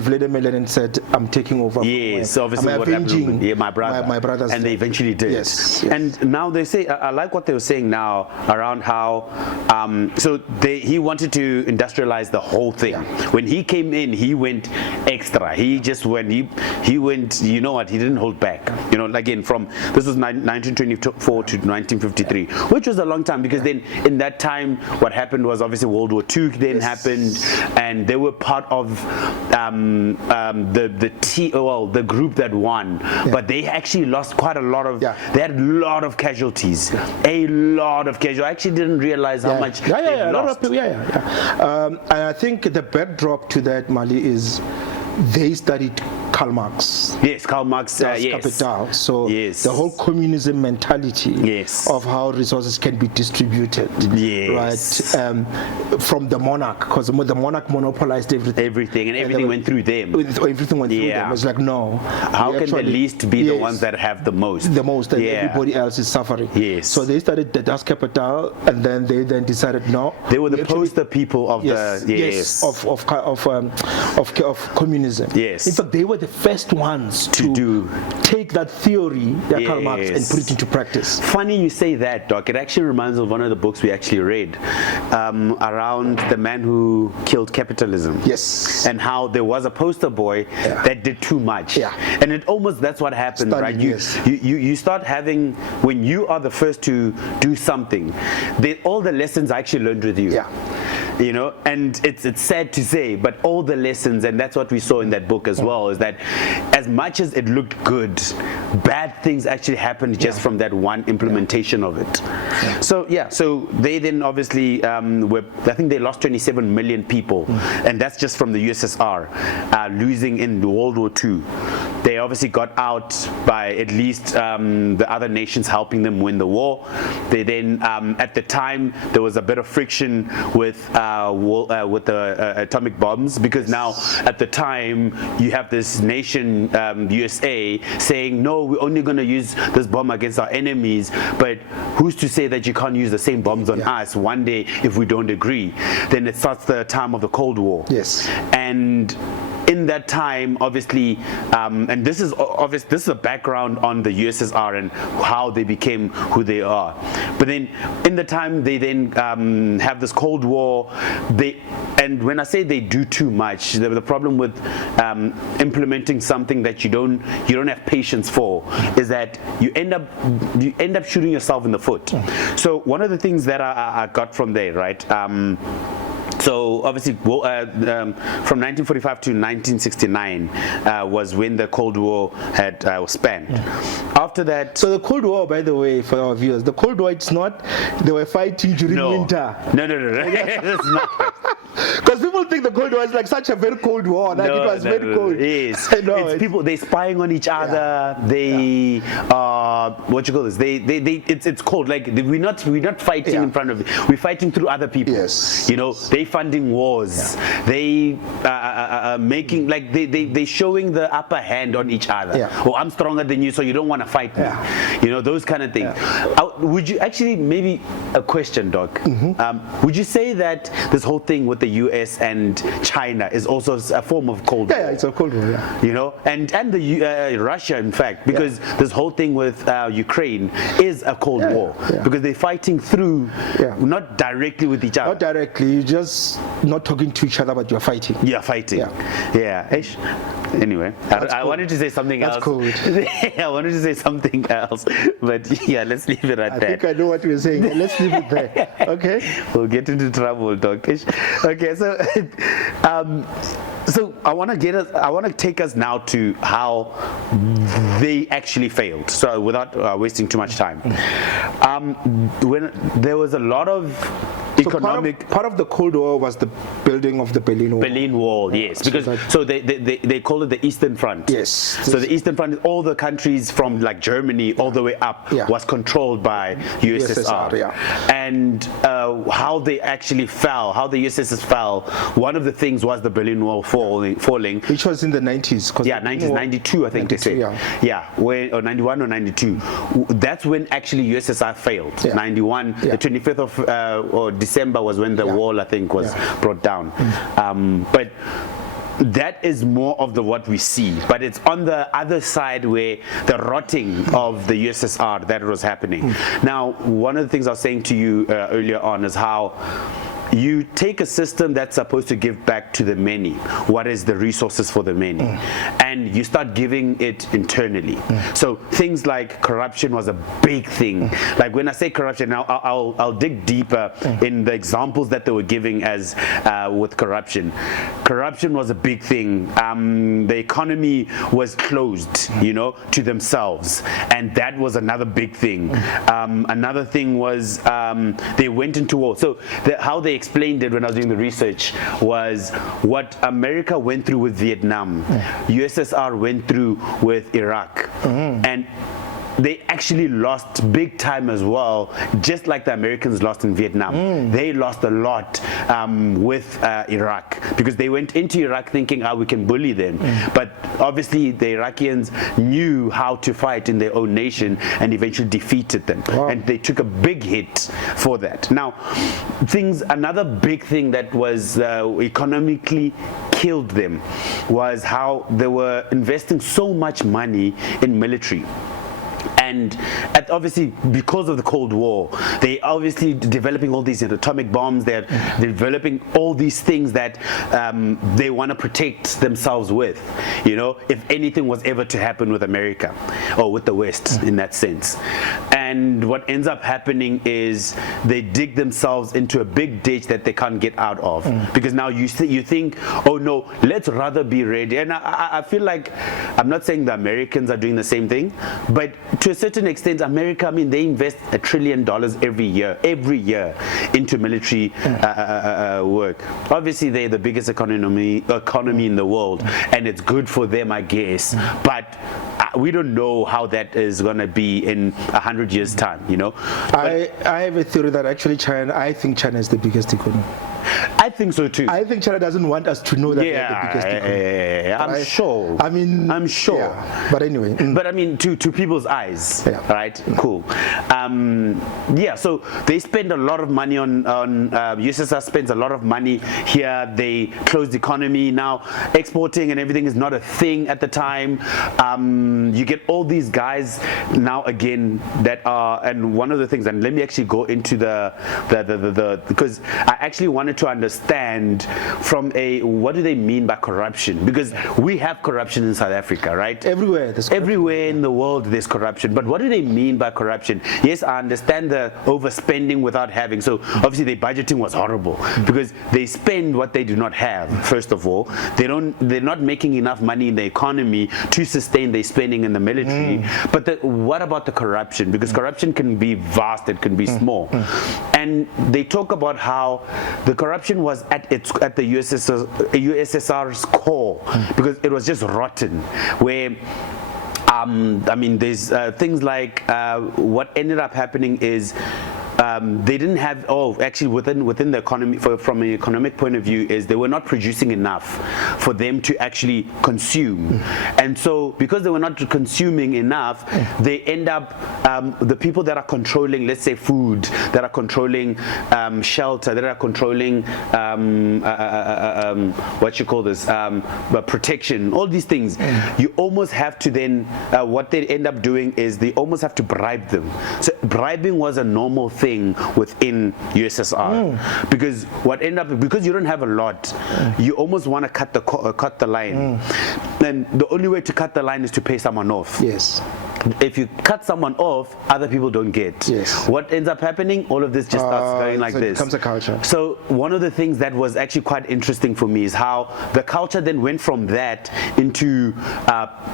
Vladimir Lenin said, I'm taking over. Yes, obviously what happened with my brother. My brother's and they eventually did. Yes. And now they say, I like what they were saying now around how, he wanted to industrialize the whole thing. When he came in, he went extra. He just went, he went, you know what, he didn't hold back. You know, again, this was 1924 to 1953, which was a long time, because then in that time, what happened was obviously World War II then happened, and they were part of the group that won, but they actually lost quite a lot of, they had a lot of casualties, a lot of casualties. I actually didn't realize how much they lost. And I think the backdrop to that, Mali, is they studied Karl Marx. Yes, Karl Marx. Capital. So the whole communism mentality of how resources can be distributed, right? From the monarch, because the monarch monopolized everything. And everything went through them. Everything went through them. It's like, no. How can the least be the ones that have the most? The most, and everybody else is suffering. Yes. So they started the Das Kapital, and then they decided, no. They were the poster people of of communism. Yes. In fact, they were the first ones to take that theory, Karl Marx, and put it into practice. Funny you say that, Doc. It actually reminds me of one of the books we actually read around the man who killed capitalism. Yes. And how there was a poster boy that did too much. And it almost, that's what happens, right? You start having, when you are the first to do something, all the lessons are actually learned with you. You know, and it's sad to say, but all the lessons, and that's what we saw in that book as well, is that as much as it looked good, bad things actually happened just from that one implementation of it. So they then obviously I think they lost 27 million people, and that's just from the USSR losing in World War II. They obviously got out by at least the other nations helping them win the war. They then, at the time, there was a bit of friction with the atomic bombs, because now at the time you have this nation, USA, saying, no, we're only going to use this bomb against our enemies, but who's to say that you can't use the same bombs on us one day if we don't agree? Then it starts the time of the Cold War. And in that time, obviously, and this is obvious, this is a background on the USSR and how they became who they are. But then in the time, they then have this Cold War. And when I say they do too much, the problem with implementing something that you don't have patience for is that you end up shooting yourself in the foot. So one of the things that I got from there, right? So obviously, from 1945 to 1969 was when the Cold War had was spanned. After that, so the Cold War, by the way, for our viewers, the Cold War, it's not they were fighting during winter. No. It's not. Because people think the Cold War is like such a very cold war, like it was very cold. Yes. It's people, they spying on each other. They what you call this? It's cold. Like we're not fighting in front of. We're fighting through other people. Yes. You know, they funding wars. They making like they showing the upper hand on each other. Oh, I'm stronger than you, so you don't want to fight me. You know, those kind of things. Would you actually, maybe a question, Doc? Would you say that this whole thing with the US and China is also a form of Cold War. Yeah, it's a Cold War, yeah. You know, and the Russia, in fact, because this whole thing with Ukraine is a Cold War, because they're fighting through, not directly with each other. Not directly, you're just not talking to each other, but you're fighting. Yeah, fighting. Yeah. Anyway, I wanted to say something else. That's cool. I wanted to say something else, but yeah, let's leave it at that. I think I know what you're saying. Let's leave it there. Okay. We'll get into trouble, Doc. Okay, so so I want to take us now to how they actually failed. So without wasting too much time, when there was a lot of economic part of the Cold War was the building of the Berlin Wall. Berlin Wall, yes, because so they call it the Eastern Front. Yes. So the Eastern Front, all the countries from like Germany all the way up was controlled by USSR. And how they actually fell, how the USSR fell. One of the things was the Berlin Wall falling, which was in the 90s. 90s, 92, I think 92, they say. Or 91 or 92. That's when actually USSR failed. 91, the 25th of December was when the wall, I think, was brought down. But that is more of what we see, but it's on the other side where the rotting of the USSR that was happening. Now, one of the things I was saying to you earlier on is how you take a system that's supposed to give back to the many, what is the resources for the many, and you start giving it internally. So things like corruption was a big thing. Like when I say corruption, now I'll dig deeper in the examples that they were giving as with corruption. Corruption was a big thing. The economy was closed, to themselves, and that was another big thing. Another thing was they went into war. So how they explained it when I was doing the research was what America went through with Vietnam, USSR went through with Iraq, and they actually lost big time as well, just like the Americans lost in Vietnam. They lost a lot with Iraq, because they went into Iraq thinking, we can bully them. But obviously the Iraqians knew how to fight in their own nation and eventually defeated them. And they took a big hit for that. Now, another big thing that was economically killed them was how they were investing so much money in military. And obviously, because of the Cold War, they obviously developing all these atomic bombs. They're developing all these things that they want to protect themselves with. If anything was ever to happen with America or with the West in that sense. And what ends up happening is they dig themselves into a big ditch that they can't get out of, because now you think, oh no, let's rather be ready. And I feel like, I'm not saying the Americans are doing the same thing, but to a certain extent, America, they invest $1 trillion every year into military work. Obviously, they're the biggest economy in the world, and it's good for them, I guess. But we don't know how that is going to be in 100 years' time, I have a theory that actually I think China is the biggest economy. I think so too. I think China doesn't want us to know that they're the biggest economy. I'm sure. I'm sure. Yeah. But anyway. But to people's eyes, right? Cool. So they spend a lot of money on USSR spends a lot of money here. They closed the economy. Now exporting and everything is not a thing at the time. You get all these guys now again that are, and one of the things, and let me actually go into the because I actually wanted to understand from what do they mean by corruption, because we have corruption in South Africa, right? Everywhere in the world there's corruption, but what do they mean by corruption? Yes, I understand the overspending without having. So obviously their budgeting was horrible, because they spend what they do not have. First of all, they're not making enough money in the economy to sustain their spending in the military. But what about the corruption? Because corruption can be vast, it can be small. And they talk about how the corruption was at the USSR's core, because it was just rotten, where there's things like what ended up happening is they didn't have, actually within the economy, from an economic point of view, is they were not producing enough for them to actually consume. And so because they were not consuming enough, they end up, the people that are controlling, let's say food, that are controlling shelter, that are controlling what you call this, protection, all these things, you almost have to then, what they end up doing is they almost have to bribe them. So bribing was a normal thing within USSR, because because you don't have a lot, you almost want to cut the line, and the only way to cut the line is to pay someone off. Yes. If you cut someone off, other people don't get. Yes. What ends up happening? All of this just starts going like so this. It becomes a culture. So one of the things that was actually quite interesting for me is how the culture then went from that into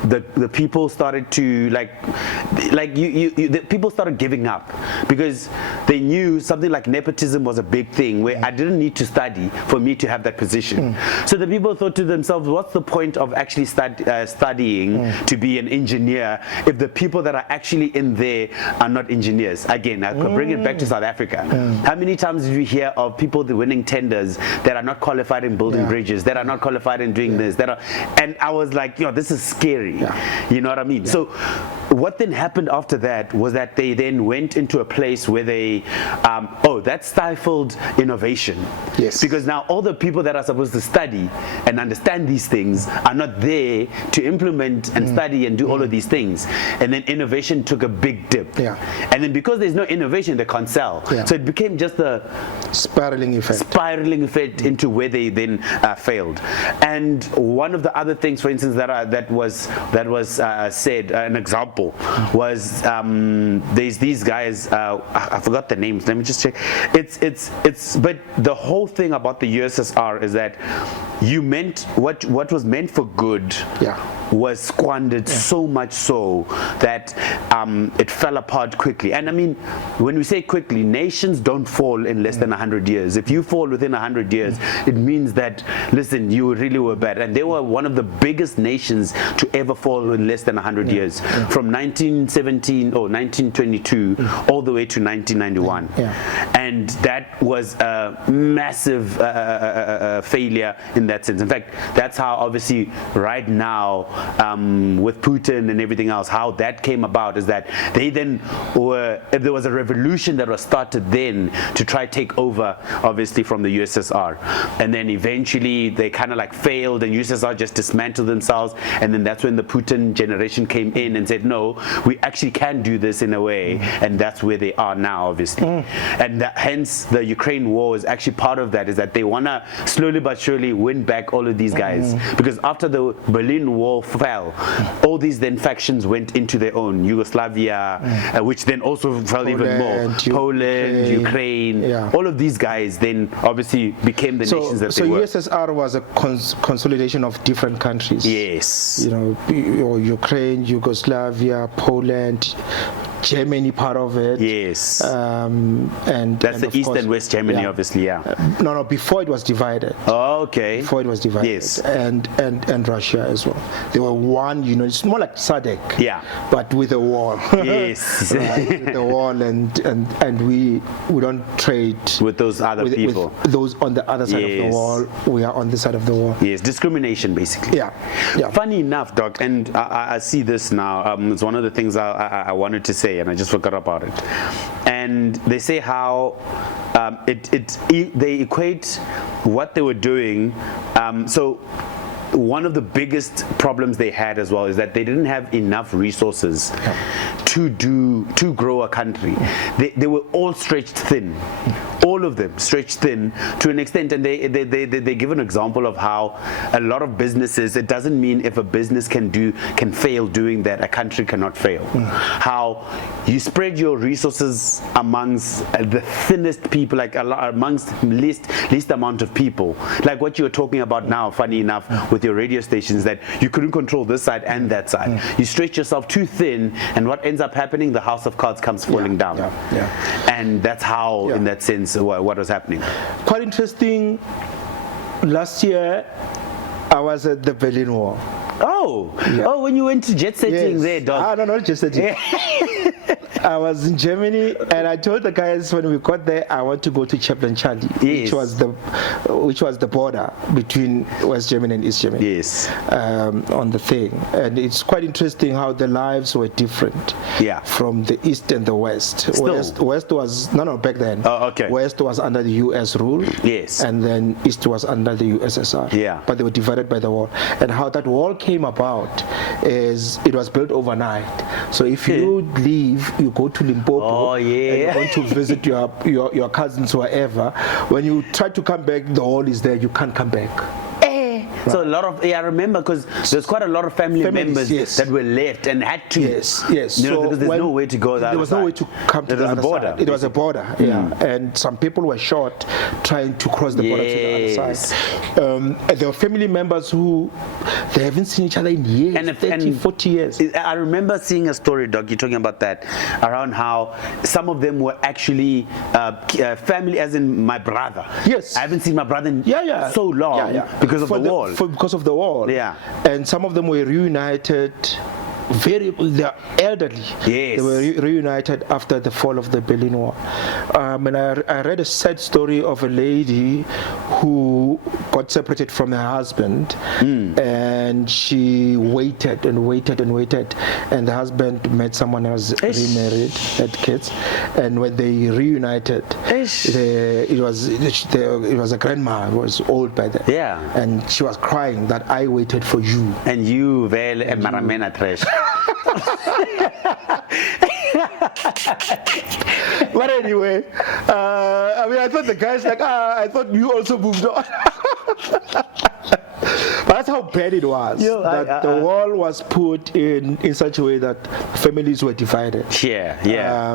the people started to the people started giving up, because they knew something like nepotism was a big thing, where I didn't need to study for me to have that position. So the people thought to themselves, what's the point of actually studying to be an engineer if the people that are actually in there are not engineers? Again, I could bring it back to South Africa. How many times did we hear of people winning tenders that are not qualified in building bridges, that are not qualified in doing this, and I was like, this is scary. You know what I mean? So what then happened after that was that they then went into a place where they, that stifled innovation. Yes. Because now all the people that are supposed to study and understand these things are not there to implement and study and do all of these things. And then innovation took a big dip. And then because there's no innovation, they can't sell. So it became just a spiraling effect into where they then failed. And one of the other things, for instance, that was said, an example was there's these guys, I forgot the names, let me just check. But the whole thing about the USSR is that what was meant for good was squandered, so much so that it fell apart quickly. And I mean, when we say quickly, nations don't fall in less than 100 years. If you fall within 100 years, it means that, listen, you really were bad. And they were one of the biggest nations to ever fall in less than 100 years, from 1922 all the way to 1991. And that was a massive failure in that sense. In fact, that's how obviously right now with Putin and everything else, how that came about is that they then if there was a revolution that was started then to try take over obviously from the USSR, and then eventually they kind of like failed and USSR just dismantled themselves, and then that's when the Putin generation came in and said, no, we actually can do this in a way, and that's where they are now obviously. And hence the Ukraine war is actually part of that, is that they want to slowly but surely win back all of these guys, because after the Berlin Wall fell, all these then factions went into their own. Yugoslavia, which then also fell even more. Poland, Ukraine, all of these guys then obviously became the nations that they were. So USSR was a consolidation of different countries. Yes. Ukraine, Yugoslavia, Poland, Germany part of it. Yes. And that's the East and West Germany, obviously, No, before it was divided. Oh, okay. Before it was divided. Yes. And Russia as well. They were one, it's more like SADC. Yeah. But with a wall. Yes. With the wall, and we don't trade with those other people. With those on the other side of the wall. We are on this side of the wall. Yes, discrimination basically. Yeah. Funny enough, Doc, and I see this now. It's one of the things I wanted to say, and I just forgot about it. And they say how they equate what they were doing. So one of the biggest problems they had as well is that they didn't have enough resources to grow a country. They were all stretched thin. All of them stretched thin to an extent, and they give an example of how a lot of businesses, it doesn't mean if a business can fail doing that, a country cannot fail. How you spread your resources amongst the thinnest people, like amongst least amount of people, like what you're talking about now, funny enough, with your radio stations, that you couldn't control this side and that side. You stretch yourself too thin, and what ends up happening, the house of cards comes falling down. And that's how, in that sense, what was happening. Quite interesting. Last year, I was at the Berlin Wall. Oh, when you went to jet setting there, dog. No, not jet setting. I was in Germany, and I told the guys when we got there, I want to go to Chaplin Charlie, Yes. which was the border between West Germany and East Germany. Yes. On the thing, and it's quite interesting how the lives were different. Yeah. From the East and the West. Still. West was no back then. Oh, okay. West was under the U.S. rule. Yes. And then East was under the USSR. Yeah. But they were divided by the wall. And how that wall came about is it was built overnight. So if you leave, you go to Limpopo. Oh, yeah. And you're going to visit your cousins wherever. When you try to come back, the wall is there. You can't come back. So a lot of, I remember because there's quite a lot of family members yes. that were left and had to. Yes. You know, So because there's no way to go there was no way to come to the other border. side. It was a border, yeah. And some people were shot trying to cross the border to the other side. And there were family members who they haven't seen each other in years, And 30, 40 years. I remember seeing a story, Doc, you're talking about that, around how some of them were actually family, as in my brother. Yes. I haven't seen my brother in so long because of the wall. Because of the wall. Yeah. And some of them were reunited. They're elderly. Yes. They were reunited after the fall of the Berlin Wall. And I read a sad story of a lady who got separated from her husband, and she waited and waited and waited, and the husband met someone else, remarried, had kids, and when they reunited, it was a grandma who was old by then. Yeah. And she was crying that I waited for you. And you, Vele, and Maramena Trash. But anyway, I thought the guy's like, I thought you also moved on. But that's how bad it was. The wall was put in such a way that families were divided. Yeah.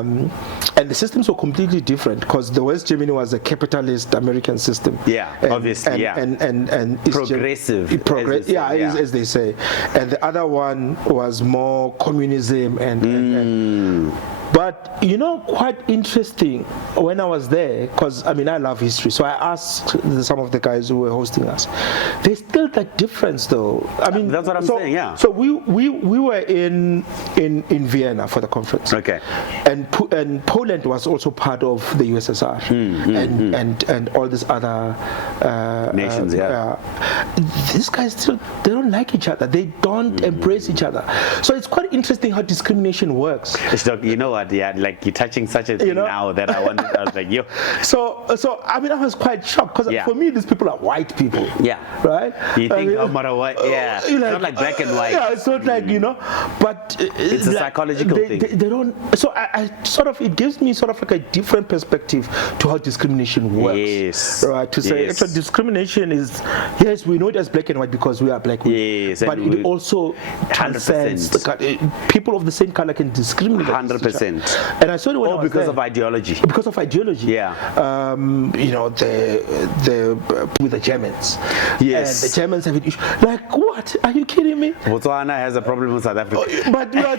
And the systems were completely different because the West Germany was a capitalist American system. Yeah, obviously. And progressive. As they say. And the other one was more communism But quite interesting when I was there, because I love history, so I asked some of the guys who were hosting us. There's still that difference, though. That's what I'm saying. Yeah. So we were in Vienna for the conference. Okay. And Poland was also part of the USSR, and all these other nations. These guys they don't like each other. They don't embrace each other. So it's quite interesting how discrimination works. You know what? Yeah, like you're touching such a thing now that I was like, yo. So I was quite shocked because for me these people are white people. Yeah. Right. You think no matter what? Yeah. It's not like black and white. Yeah. It's not like but it's a psychological thing. They don't. So I it gives me sort of like a different perspective to how discrimination works. Yes. Right. To say actually discrimination is we know it as black and white because we are black. Yes. But it also transcends people of the same color can discriminate. 100%. And I saw it when I was because there. of ideology. Because of ideology. Yeah. With the Germans. Yes. And the Germans have an issue. Like, what? Are you kidding me? Botswana has a problem with South Africa. But we are,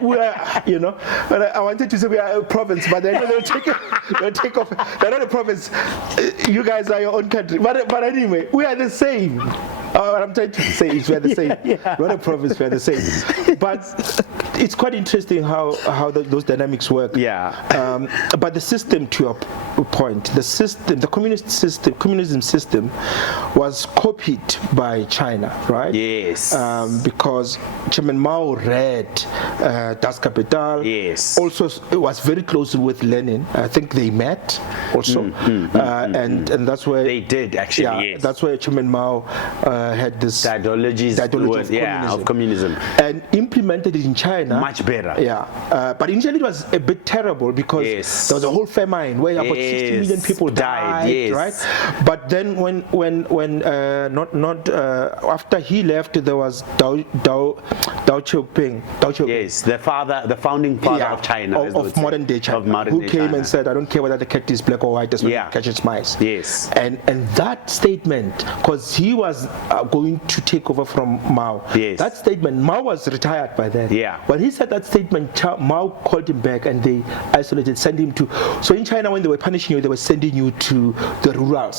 we are, I wanted to say we are a province, but they'll take off. They're not a province. You guys are your own country. But anyway, we are the same. What I'm trying to say is we are the same. We're not a province, we are the same. But it's quite interesting how those dynamics work. Yeah. But the system, to your point, the communism system was copied by China, right? Yes. Because Chairman Mao read Das Kapital. Yes. Also, it was very close with Lenin. I think they met also, and that's where they did actually. Yeah, yes. that's where Chairman Mao had ideology of communism, and implemented it in China. Much better. Yeah, but initially it was a bit terrible because there was a whole famine where about 60 million people died. Right. But then when after he left, there was Dao Xiaoping. Yes, the founding father of China, of modern day China, who came and said, "I don't care whether the cat is black or white, as long as it catches mice." Yes. And that statement, because he was going to take over from Mao. Yes. That statement, Mao was retired by then. Yeah. When he said that statement, Mao called him back and they isolated, sent him to. So in China, when they were punishing you, they were sending you to the rural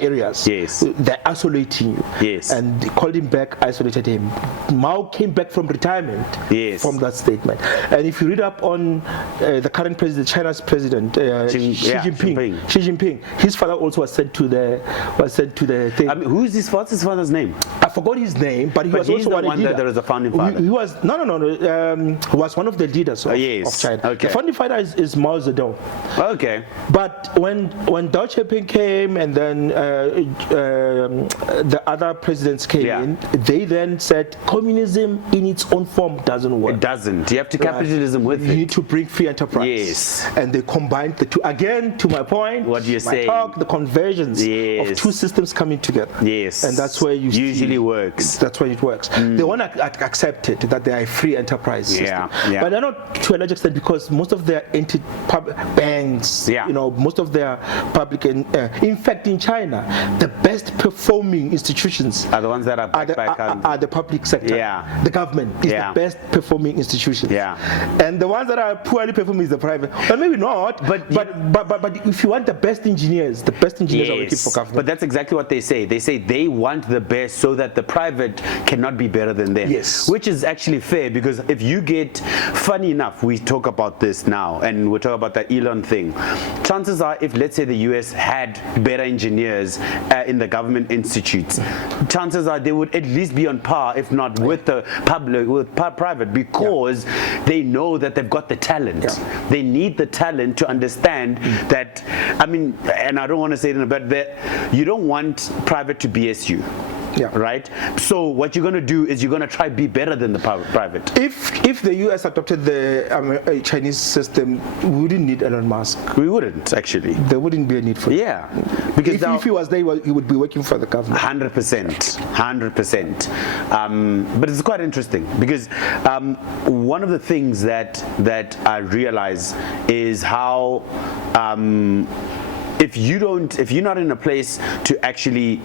areas. Yes. They're isolating you. Yes. And they called him back, isolated him. Mao came back back from retirement Yes. from that statement. And if you read up on the current president, China's president, Xi Jinping, his father also was sent to the thing. I mean, who's what's his father's name? I forgot his name, but he was he's also the one that there was a founding father. He was no. He was one of the leaders of China. Okay. The founding father is Mao Zedong. Okay. But when Deng Xiaoping came, and then the other presidents came in, they then said communism in its own form doesn't work. It doesn't. You have to capitalism with you it. need to bring free enterprise. Yes. And they combined the two. Again, to my point, what you're saying, the convergence of two systems coming together. Yes. And that's where you usually works. That's where it works. They want to accept it, that they are a free enterprise system. But they're not to a large extent, because most of their banks, most of their public, in fact, in China, the best performing institutions are the ones that are backed by are the public sector. The government is the best performing institutions. And the ones that are poorly performing is the private. Well, maybe not, but if you want the best engineers, are working for government. But that's exactly what they say. They say they want the best so that the private cannot be better than them. Yes. Which is actually fair, because if you get, funny enough, we talk about this now, and we talk about that Elon thing. Chances are, if let's say the US had better engineers in the government institutes, chances are they would at least be on par, if not with the public, with private, because they know that they've got the talent. They need the talent to understand that, I mean, and I don't want to say it, but that you don't want private to BS you. Right. So what you're going to do is you're going to try to be better than the private. If the US adopted the Chinese system, we wouldn't need Elon Musk. We wouldn't, actually. There wouldn't be a need for it. Because if he was there, he would be working for the government. 100%. But it's quite interesting, because one of the things that I realize is how if you're not in a place to actually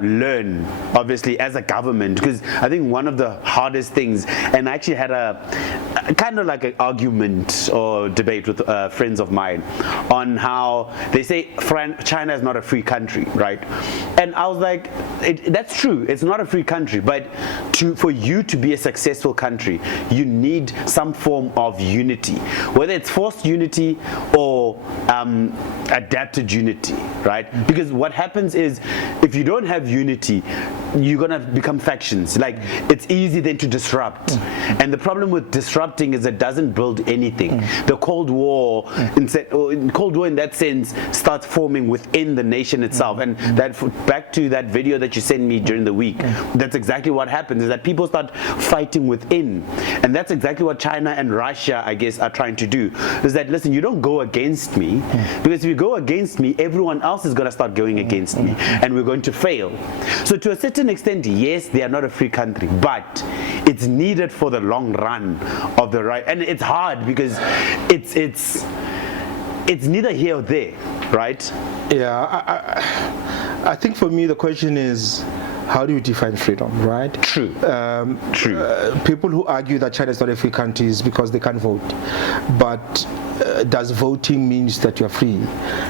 learn, obviously, as a government, because I think one of the hardest things, and I actually had a kind of like an argument or debate with friends of mine on how they say China is not a free country, right? And I was like, that's true, it's not a free country, but for you to be a successful country, you need some form of unity, whether it's forced unity or adapted unity, right? Because what happens is, if you don't have unity, you're gonna become factions. Like, it's easy then to disrupt, and the problem with disrupting is it doesn't build anything. The Cold War, in that sense, starts forming within the nation itself, and that back to that video that you sent me during the week, that's exactly what happens, is that people start fighting within, and that's exactly what China and Russia, I guess, are trying to do, is that, listen, you don't go against me, because if you go against me, everyone else is going to start going against me, and we're going to fail. So to a certain extent, yes, they are not a free country, but it's needed for the long run of the right, and it's hard because it's neither here or there, right? I think for me the question is, how do you define freedom, right? True. People who argue that China is not a free country is because they can't vote. But does voting means that you're free?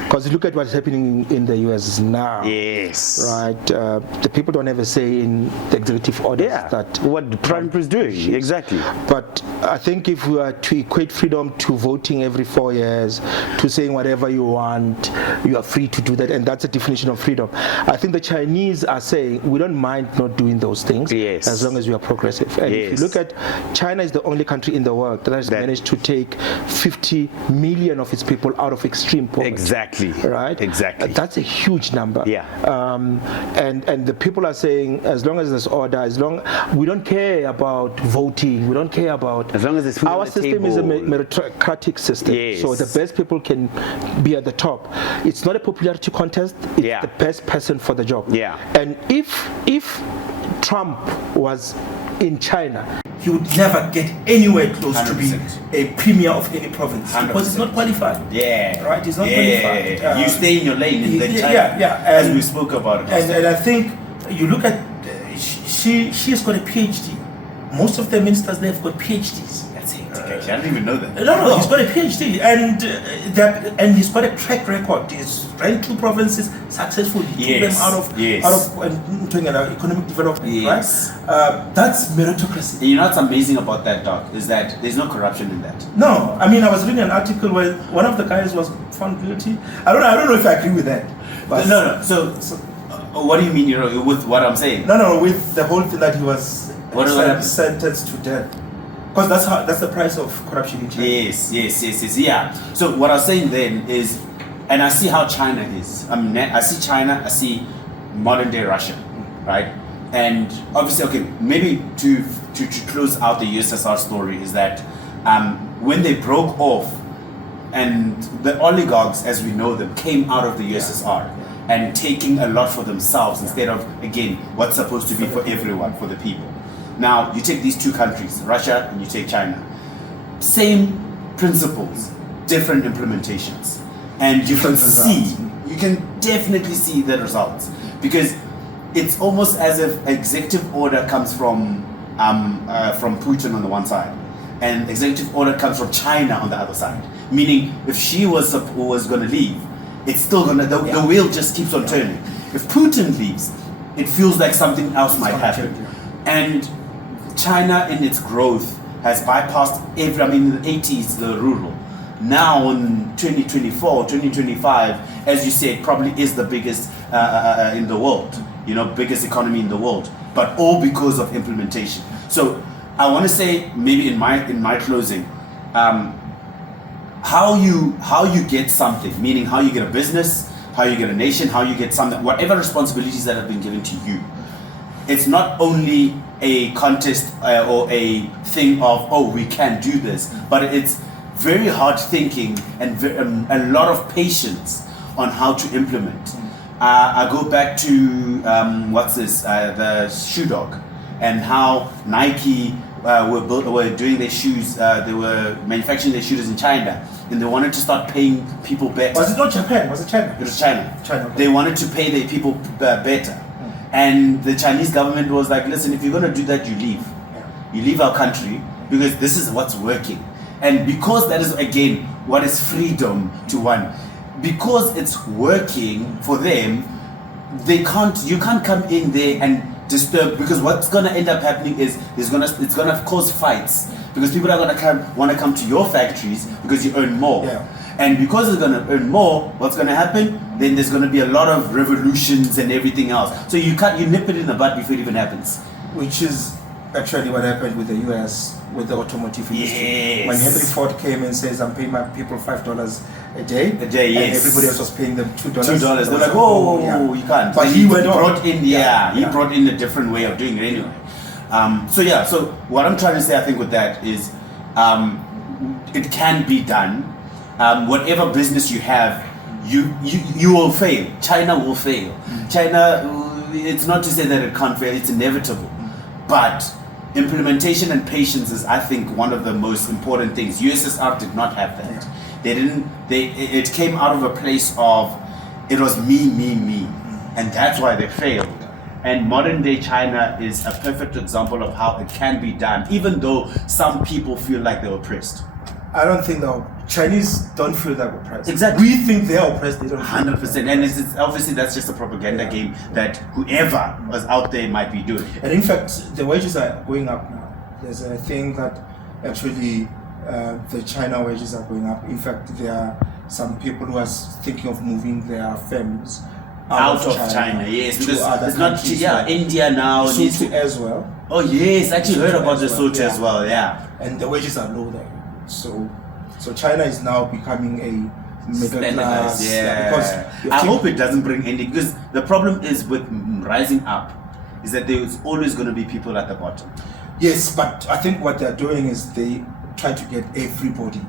Because look at what's happening in the US now. Yes. Right. The people don't have a say in the executive orders. That what the Prime Minister is doing. Exactly. But I think if we are to equate freedom to voting every 4 years, to saying whatever you want, you are free to do that, and that's a definition of freedom. I think the Chinese are saying we don't mind not doing those things, as long as we are progressive. And if you look at China, is the only country in the world that has managed to take 50 million of its people out of extreme poverty. Exactly. Right? Exactly. That's a huge number. And the people are saying, as long as there's order, we don't care about voting, we don't care about, as long as it's food our on the system table. is a meritocratic system. So the best people can be at the top. It's not a popularity contest, it's the best person for the job. And if Trump was in China, he would never get anywhere close 100%. To be a premier of any province 100%. Because he's not qualified. Right? He's not qualified. You stay in your lane in the China, as we spoke about it. And I think you look at she's got a PhD. Most of the ministers they've got PhDs. That's it. actually. I didn't even know that. No, he's got a PhD, and he's got a track record. He's ran 2 provinces successfully, took them out of doing economic development. Yes. Right? That's meritocracy. You know what's amazing about that, Doc, is that there's no corruption in that. No, I mean, I was reading an article where one of the guys was found guilty. I don't know if I agree with that. But No. So what do you mean? With what I'm saying? No, with the whole thing that he was sentenced to death. Because that's the price of corruption in China. Yes. Yeah. So what I was saying then is, and I see how China is. I see China. I see modern day Russia, right? And obviously, okay, maybe to close out the USSR story is that when they broke off, and the oligarchs, as we know them, came out of the USSR and taking a lot for themselves instead of, again, what's supposed to be for everyone, for the people. Now, you take these 2 countries, Russia and you take China. Same principles, different implementations. And you can definitely see the results. Because it's almost as if executive order comes from Putin on the one side, and executive order comes from China on the other side. Meaning, if she was going to leave, it's still going to, the wheel just keeps on turning. If Putin leaves, it feels like something else might happen. And China in its growth has bypassed in the 80s, the rural. Now in 2024, 2025, as you said, probably is the biggest in the world, biggest economy in the world, but all because of implementation. So I want to say, maybe in my closing, how you get something, meaning how you get a business, how you get a nation, how you get something, whatever responsibilities that have been given to you. It's not only a contest or a thing of, we can do this, but it's very hard thinking and a lot of patience on how to implement. I go back to the shoe dog, and how Nike were doing their shoes. They were manufacturing their shoes in China, and they wanted to start paying people better. Was it not Japan? Was it China? It was China. Okay. They wanted to pay their people better, and the Chinese government was like, "Listen, if you're going to do that, you leave. You leave our country, because this is what's working." And because that is, again, what is freedom to one, because it's working for them, you can't come in there and disturb, because what's going to end up happening is it's going to cause fights, because people are going to want to come to your factories because you earn more. And because it's going to earn more, what's going to happen? Then there's going to be a lot of revolutions and everything else. So you nip it in the bud before it even happens. Which is actually what happened with the US, with the automotive industry. Yes. When Henry Ford came and says, "I'm paying my people $5 a day," yes. And everybody else was paying them $2. They're like, "Whoa, you can't." But he brought in a different way of doing it anyway. So what I'm trying to say, I think, with that is, it can be done. Whatever business you have, you will fail. China will fail. China, it's not to say that it can't fail. It's inevitable, but implementation and patience is, I think, one of the most important things. USSR did not have that. It came out of a place of, it was me, and that's why they failed. And modern day China is a perfect example of how it can be done, even though some people feel like they're oppressed. I don't think the Chinese don't feel that oppressed. Exactly. We think they're oppressed. They don't. 100%. And it's obviously that's just a propaganda game that whoever was out there might be doing. And in fact, the wages are going up now. There's a thing that actually the China wages are going up. In fact, there are some people who are thinking of moving their families out of China. Yes, because it's not countries, India now needs to as well. Oh yes, I actually heard about the Lesotho as well. And the wages are low there. So China is now becoming a middle class. Because I hope it doesn't bring any, because the problem is with rising up is that there's always going to be people at the bottom. Yes, but I think what they're doing is they try to get everybody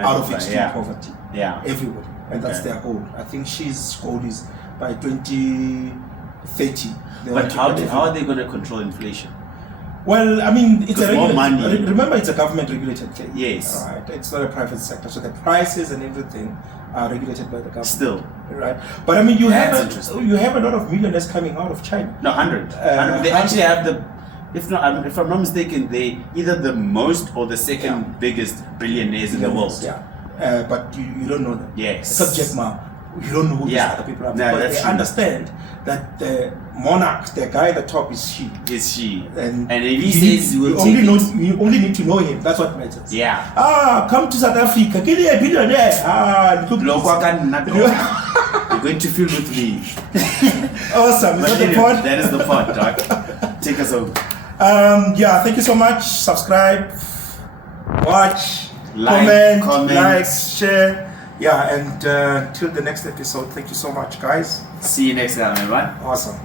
out of extreme poverty. Everybody, and that's their goal. I think Xi's goal is by 2030. But how are they going to control inflation? Well, I mean, it's more money. Remember, it's a government-regulated thing. Yes. Right. It's not a private sector, so the prices and everything are regulated by the government. Still. Right. But I mean, you have a lot of millionaires coming out of China. No, 100. They actually have if I'm not mistaken, they either the most or the second biggest billionaires in the world. Yeah, but you don't know them. Yes. Except Jack Ma. You don't know who these other people are. No, but they true. understand that the monarch, the guy at the top, is she. And if he says you only need to know him. That's what matters. Yeah. Come to South Africa. Get a billionaire. You're going to film with me. Awesome. Is that the point? That is the point, dog. Take us home. Thank you so much. Subscribe, watch, comment, like, share. Yeah, and till the next episode, thank you so much, guys. See you next time, everyone. Awesome.